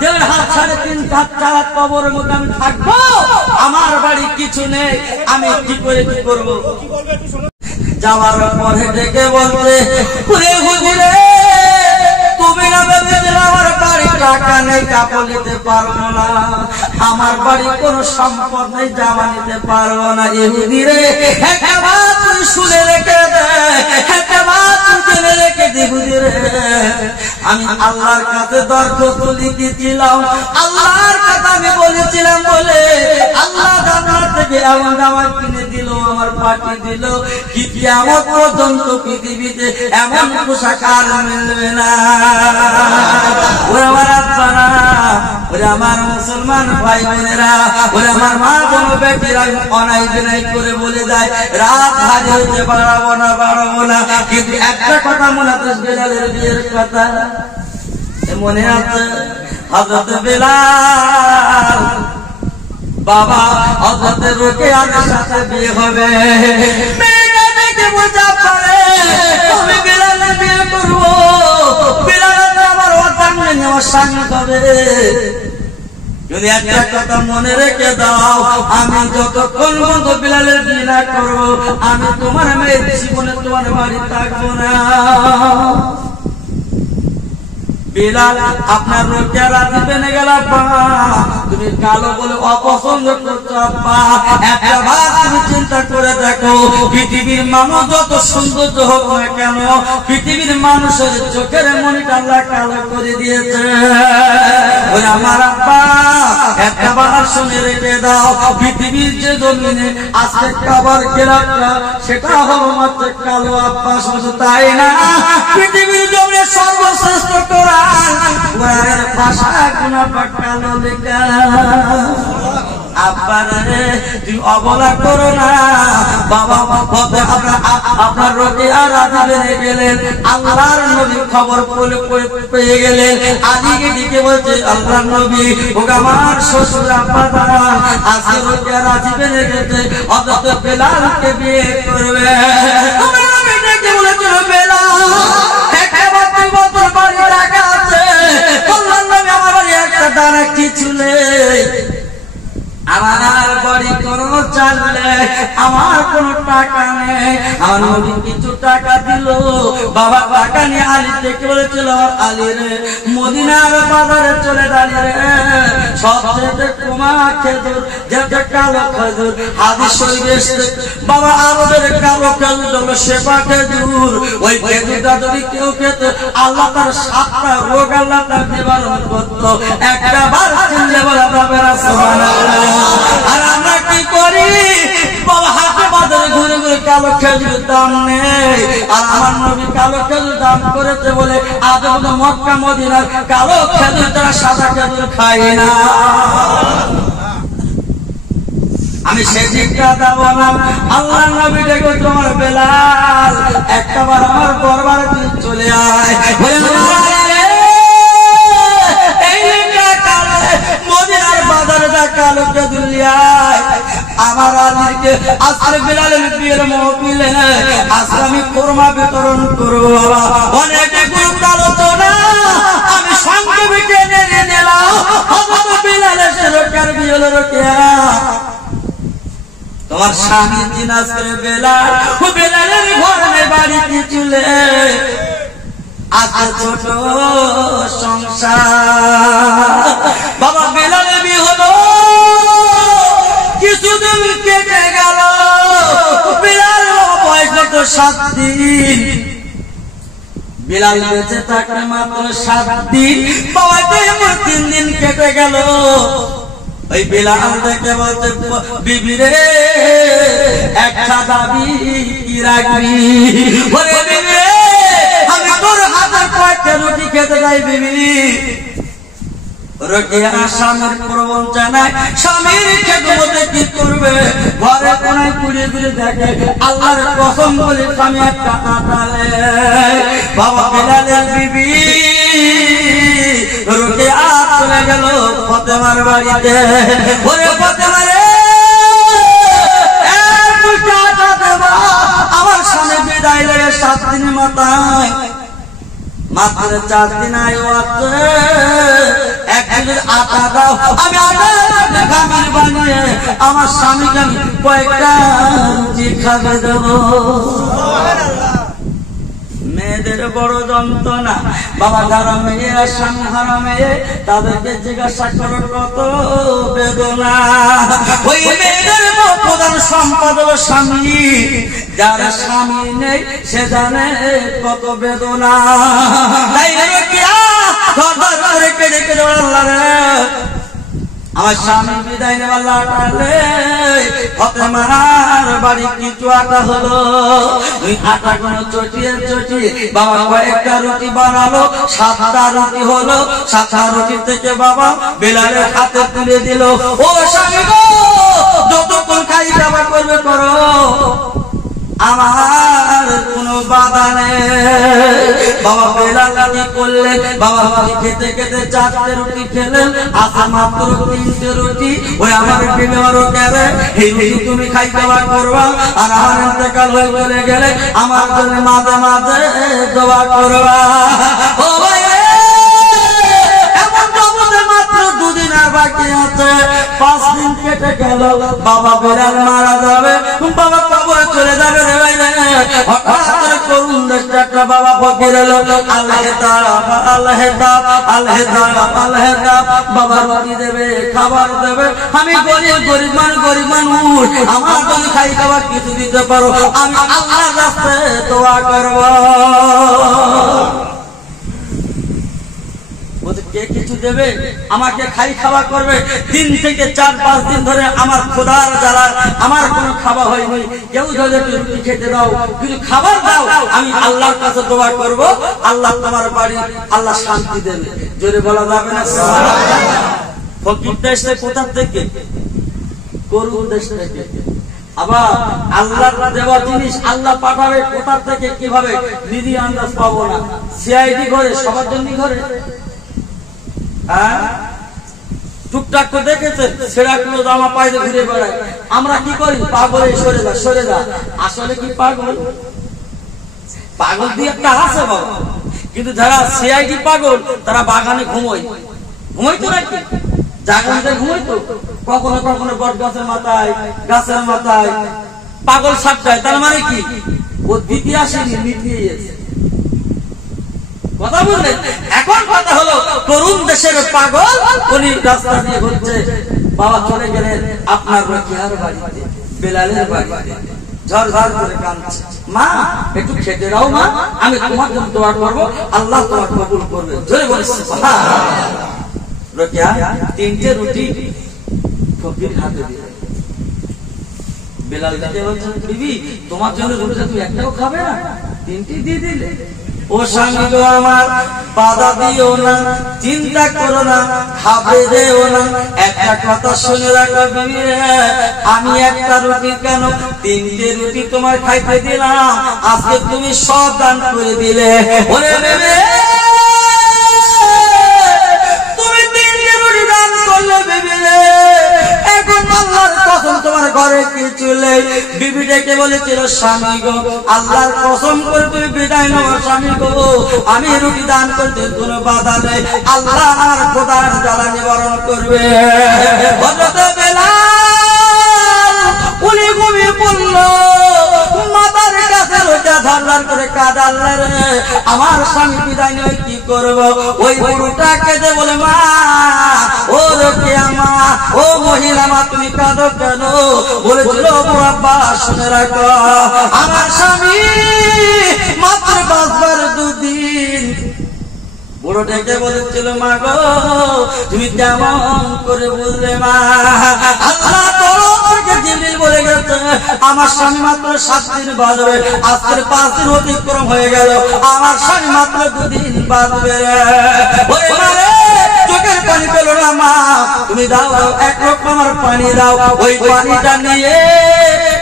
3.5 হাত 4 হাত কবরের মধ্যে আমি থাকবো, আমার বাড়ি কিছু নেই, আমি কি করে কি করবো? যাওয়ার পরে ডেকে বলতে, হুজুরে তুমি না ভেবেছিলে আমার বাড়ি টাকা নেই, কাপড় নিতে পারবো না, আমার বাড়ি কোনো সম্পদ নেই, জামা নিতে পারবো না। ইহুদি রে, একবার তুই শুনে রেখে দে, একবার তুই জেনে রেখে দে। ইহুদি রে, আমি আল্লাহর কাছে দরখাস্ত লিখেছিলাম, আল্লাহর কথা আমি বলেছিলাম বলে আল্লাহ জান্নাত থেকে এমন জামা কিনে দিল, আমার পাঠিয়ে দিল, কি কিয়ামত পর্যন্ত পৃথিবীতে এমন পোশাক আর মিলবে না। ওরে আমার আব্বারা, ওরে আমার মুসলমান ভাই বোনেরা, ওরে আমার মা বোন বেটিরা, অনাই বিনাই করে বলে যায় রাত হাজি হইতে বাড়াবো না, কিন্তু একটা কথা মনে আছে, বেলালের বিয়ের কথা মনে আছে? হযরত বেলাল বাবা হযরত রোকেয়ার সাথে বিয়ে হবে, মেয়েটা দেখে বোঝা পারে আমি বেলালের বিয়ে করবো, বেলালের আমার অর্ধাঙ্গে নেওয়ার সঙ্গে হবে। যদি একটা কথা মনে রেখে দাও, আমি যতক্ষণ পর্যন্ত বেলালের বিয়ে না করবো, আমি তোমার মেয়ের জীবনে তোমার বাড়ি থাকবো না। বেলাল আপনার রোকেয়া রাজি বেনে গেল, তুমি কালো বলে অপছন্দ করছো আব্বা। একটা বার তুমি চিন্তা করে দেখো, পৃথিবীর মানুষ যত সৌন্দর্য হোক না কেন, পৃথিবীর মানুষের চোখের মনিটা আল্লাহ কালো করে দিয়েছে। ওই আমার আব্বা একটা বার শুনে রেখে দাও, পৃথিবীর যে জমিনে আজকে খাবার গেলাটা সেটা হলো মাত্র কালো আব্বা, শুধু তাই না, পৃথিবীর জমিনে সর্বশ্রেষ্ঠ করা ভাষা গুণা কালো লেখা। আব্বারে তুই অবলা করো না বাবা, আপনার রোকেয়া রাজি বেড়ে গেলেন, আল্লাহর নবী খবর পেয়ে গেলেন, আলীকে ডেকে বলছে আল্লাহর নবী, ওকে আমার শ্বশুর আব্বা আজকে রোকেয়া রাজি বেড়ে গেছে, অথচ বেলালকে বিয়ে করবে। বলেছিল বেলাল কিছু নেই, আমার বাড়ি কোনো চাল নেই, আমার কোনো টাকা নেই, আমার নবী কিছু টাকা দিল। বাবা টাকা নিয়ে আলী থেকে বলেছিল, আলী রে মদিনার বাজারে চলে দাঁড়িয়ে রে, সবচেয়ে কুমা খেজুর যেটা কালো খেজুর, হাদিস শরীফে এসেছে বাবা আরবের কালো খেজুর হলো সেবা খেজুর। ওই খেজুরটা যদি কেউ খেত, আল্লাহ তার 7টা রোগ আল্লাহ তার নিবারণ করতো। একটা বার চিনলে বলা যাবে না সুবহানাল্লাহ। আর আমরা কি করি বাবা, হাটে বাজারে ঘুরে ঘুরে কালো খেজুর দাম নেই, আর আমার নবী কালো খেজুর দাম করেছে বলে আজ পর্যন্ত মক্কা মদিনার কালো খেজুর তারা সাদা খেজুর খাই না। আমি সেদিকটা দেবো না। আল্লাহ নবী দেখো তোমার বেলাল একটা বার আমার দরবারে তুই চলে আয়, মদিনার বাজারে যা কালো খেজুর লিয়ায়, আমার আলীকে আজকে বেলালের বিয়ের মহফিলে আজকে আমি কোরমা বিতরণ করবো। বাবা অনেকে গুরুত্ব আলোচনা আমি সংক্ষেপে টেনে নিলাম, বেলালের রোকেয়ার বিয়ে হলো রোকেয়া। তোমার স্বামী দিনাজপুরে বেলাল, বেলালের ঘর নেই, বাড়ি কিছু নেই, আছে ছোট সংসার। বাবা বেলাল বিয়ে হলো, কিছুদিন কেটে গেল, বেলাল বয়স হতো 7 দিন। বেলাল বেঁচে থাকলে মাত্র 7 দিন, বাবা 3 দিন কেটে গেল। ওই বেলাল দেখে বলতে, বিবি রে একটা দাবি কি রাখবি? বলে বিবি রে আমি তোর হাতের কয়েকটা রুটি খেতে চাই বিবি। রোকেয়া স্বামীর প্রবঞ্চনায় স্বামীর খেদমতে কি করবে? ঘরে কোনায় ঘুরে ঘুরে দেখে, আল্লাহর কসম বলে স্বামী একটা আটালে। বাবা বেলালের বিবি রোকেয়া চলে গেল ফাতেমার বাড়িতে। ওরে ফাতেমা রে আটা দেবা, আমার স্বামী বিদায় লেগে 7 দিন মাথায়, মাত্র 4 দিন আয়ু আছে, 1 কিলো আটা দাও, আমি আটা খামির বানিয়ে আমার স্বামীকে আমি কয়েকটা রুটি খাবে দেবো। মেয়েদের বড় যন্ত্রণা বাবা, যারা মেয়েরা স্বামী হারা মেয়ে তাদেরকে জিজ্ঞাসা করো কত বেদনা। ওই মেয়েদের প্রধান সম্পদ হলো স্বামী, যারা স্বামী নেই সে জানে কত বেদনা। তাই কেটে কেটে আমার স্বামী বিদায় নেওয়ার লাটালে ফাতেমার বাড়ি কিছু আটা হলো। ওই আটা গুলো চটিয়ে চটিয়ে বাবা কয়েকটা রুটি বানালো, 7টা রুটি হলো। 7টা রুটি থেকে বাবা বেলালের হাতে তুলে দিল। ও স্বামী গো, যতক্ষণ খাই খাবার করবে করো, আমার কোনো বাধা নেই। বাবা বেলাল কি করলেন? বাবা খেতে খেতে 4টে রুটি খেলেন, আসা মাত্র 3টে রুটি। ওই আমার বিবেমারও গেলে এই রুটি তুমি খাই খাওয়া করবা, আর আমার ইন্তেকাল হয়ে চলে গেলে আমার জন্য মাঝে মাঝে দোয়া করবা। ও ভাই এমন জগতে মাত্র 2 দিন আর বাকি আছে, 5 দিন কেটে গেল, বাবা বেলাল মারা যাবে, বাবা কবরে চলে যাবে রে ভাই। হঠাৎ করে করুন দেশটা একটা বাবা ফকির এলো, আল্লাহ তাআলা আল্লাহ তাআলা আল্লাহ তাআলা আল্লাহ তাআলা বাবা রুটি দেবে, খাবার দেবে। আমি গরিব মানুষ, আমার জন্য খাই খাবার কিছু দিতে পারো, আমি আল্লাহর রাস্তায় দোয়া করব। কে কিছু দেবে? আমাকে খাই খাওয়া করবে। 3 থেকে 4-5 দিন ধরে আমার খোদার জ্বালা, আমার কোনো খাওয়া হয়নি। কেউ যদি রুটি খেতে দাও, কিছু খাবার দাও, আমি আল্লাহর কাছে দোয়া করব, আল্লাহ তোমার বাড়ি আল্লাহ শান্তি দেবে। জোরে বলা যাবে না? ফকির দেশ কোথা থেকে? করুণ দেশ থেকে। আবার আল্লাহর দেওয়া জিনিস আল্লাহ পাঠাবে কোথা থেকে কিভাবে নিধি আন্দাজ পাবো না। সিআইডি ঘরে সবার জন্য ঘরে টুকটাক তো দেখেছেন, সেরাগুলো জামা পাইতে ঘুরে বেড়ায়। আমরা কি করি? পাগলে সরে যা। আসলে কি পাগল? পাগল দিয়ে একটা আছে বাবা, কিন্তু যারা সিআইডি পাগল তারা বাগানে ঘুমাইতো নাকি? জাগানে ঘুমাইতো, কখনো কখনো বট গাছের মাথায়, গাছের মাথায় পাগল সাপটায়। তার মানে কি? ও দ্বিতীয় আসেনি, নীতি কথা বললেন। এখন কথা হলো তরুণ দেশের পাগল, উনি রাস্তা দিয়ে ঘুরছে। বাবা চলে গেলেন আপনার রোকেয়ার বাড়িতে, বেলালের বাড়িতে, ঝরঝর করে কাঁদছে। মা একটু খেতে দাও মা, আমি তোমার জন্য দোয়া করবো, আল্লাহ তোমার কবুল করবে। জোরে বলে রোকেয়া 3টে রুটি ফকির হাতে দিলেন। বেলাল দিতে বলছেন, বিবি তোমার জন্য রুটিটা তুমি একটাও খাবে না, 3টি দিয়ে দিলে। ও স্বামী গো আমার, বাধা দিও না, চিন্তা করো না, খাবে দেও না। একটা কথা শুনে রাখো বিবি, আমি একটা রুটি কেন 3টে রুটি তোমার খাইতে দিলাম, আজকে তুমি সব দান করে দিলে। ওরে বিবি তুমি 3টে রুটি দান করলে বিবি, এখন আল্লাহর কসম তোমার ঘরে কিছু নেই। বিবি ডেকে বলেছিল, স্বামী গো আল্লাহর কসম করে তুমি বিদায় নাও স্বামী গো, আমি রুটি দান করতে কোনো বাধা নেই, আল্লাহ আমার খোদার জ্বালা নিবারণ করবে। হযরত বেলাল উনি ঘুমিয়ে পড়ল, মাথার কাছে রোজা ধারদার করে কাঁদ, আল্লাহ রে আমার স্বামী বিদায় নিয়ে কি করব? ওই বুড়োটা কেঁদে বলে, মা ও রোকেয়া মা, ও মহিলা মা, তুমি কাঁদো কেন? বলেছিল, আব্বা শুনে রাখো, আমার স্বামী মাত্র বাঁচবার 2 দিন। বুড়ো ডেকে বলেছিল, মা গো তুমি কেমন করে বুঝলে মা? আল্লাহ তোকে জিবরিল বলে গেছে আমার স্বামী মাত্র 7 দিন বাঁচবে। আজকের 5 দিন অতিক্রম হয়ে গেল, আমার স্বামী মাত্র 2 দিন বাঁচবে। ওরে মারে চোখের পানি পেল না মা, তুমি দাও 1 লোক আমার পানি দাও। ওই পানিটা নিয়ে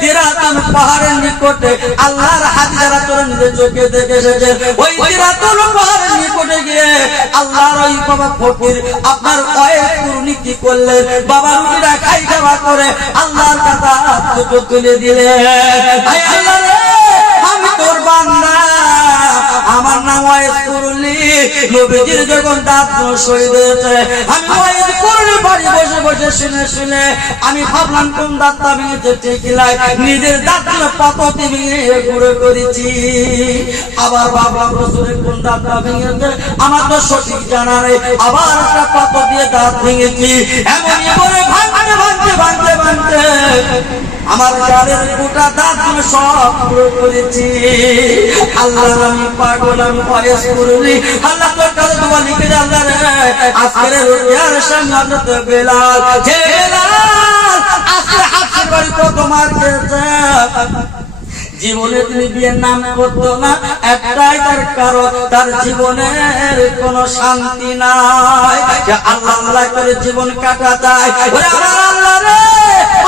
তিরাতুল পাহাড়ের নিকটে আল্লাহর হাজিরা তোরা নিজের চোখে দেখে এসেছে। ওই তিরাতুল পাহাড়ের নিকটে গিয়ে আল্লাহর ওই বাবা ফকির আপনার ওয়েস কুরনি কি করলেন? বাবা রুটিটা খাওয়া করে আল্লাহর কাছে হাত তুলে দিলে, আল্লাহ রে আমি তোর বান্দা, আমার নাম ওয়েস কুরনি। নবীজির যখন দাঁত শহীদ হয়েছে, আমি ওয়েস কুরনি বাড়ি বসে বসে শুনে শুনে আমি ভাবলাম কোন দাঁতটা ভেঙেছে ঠিক নাই, নিজের দাঁতগুলো পাততে ভেঙে গুঁড়ো করেছি। আবার ভাবলাম রসুলের কোন দাঁতটা ভেঙেছে আমার তো সঠিক জানা নেই, আবার একটা পাত দিয়ে দাঁত ভেঙেছি। এমনই করে ভাঙতে ভাঙতে ভাঙতে ভাঙতে আমার গালের গোটা দাঁতগুলো সব গুঁড়ো করেছি। আল্লাহ আমি পাগল, আমি ওয়েস কুরনি, আল্লাহ তোর কাছে দোয়া লিখে দে আল্লাহ রে, আজকের রোজার সামনে হযরত বেলাল, যে বেলাল আজকে হাফসের বাড়ি কত মার খেয়েছে, জীবনে তিনি বিয়ের নাম করতো না, একটাই তার কারণ তার জীবনের কোন শান্তি নাই, আল্লাহ আল্লাহ করে জীবন কাটাতায়। ওরে আমার আল্লাহ রে,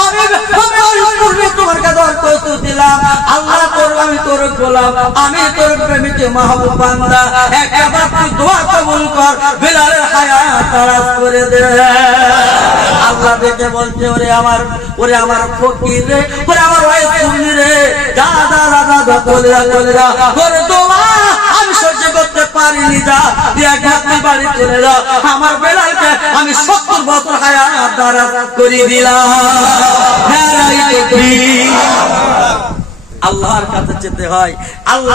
আমি তোমার কাছে অর্থ দিলাম, আল্লাহ তোর আমি তোর গোলাম, আমি তোর প্রেমিক মাহবুব বান্দা, একবার তুই দোয়া কবুল কর, বেলালের হায়াত তারাজ করে দে। আল্লাহ দেখে বলছে, ওরে আমার ফকির রে, ওরে আমার ওয়েস কুরনি রে, যা যা যা যা চলে যা চলে যা, ওরে দোয়া আমি সহ্য করতে পারিনি, যা তুই একবার তুই বাড়ি চলে যা, আমার বেলালকে আমি 70 বছর হায়াত তারাজ করে দিলাম। আল্লাহর কাছে যেতে হয়। আল্লাহ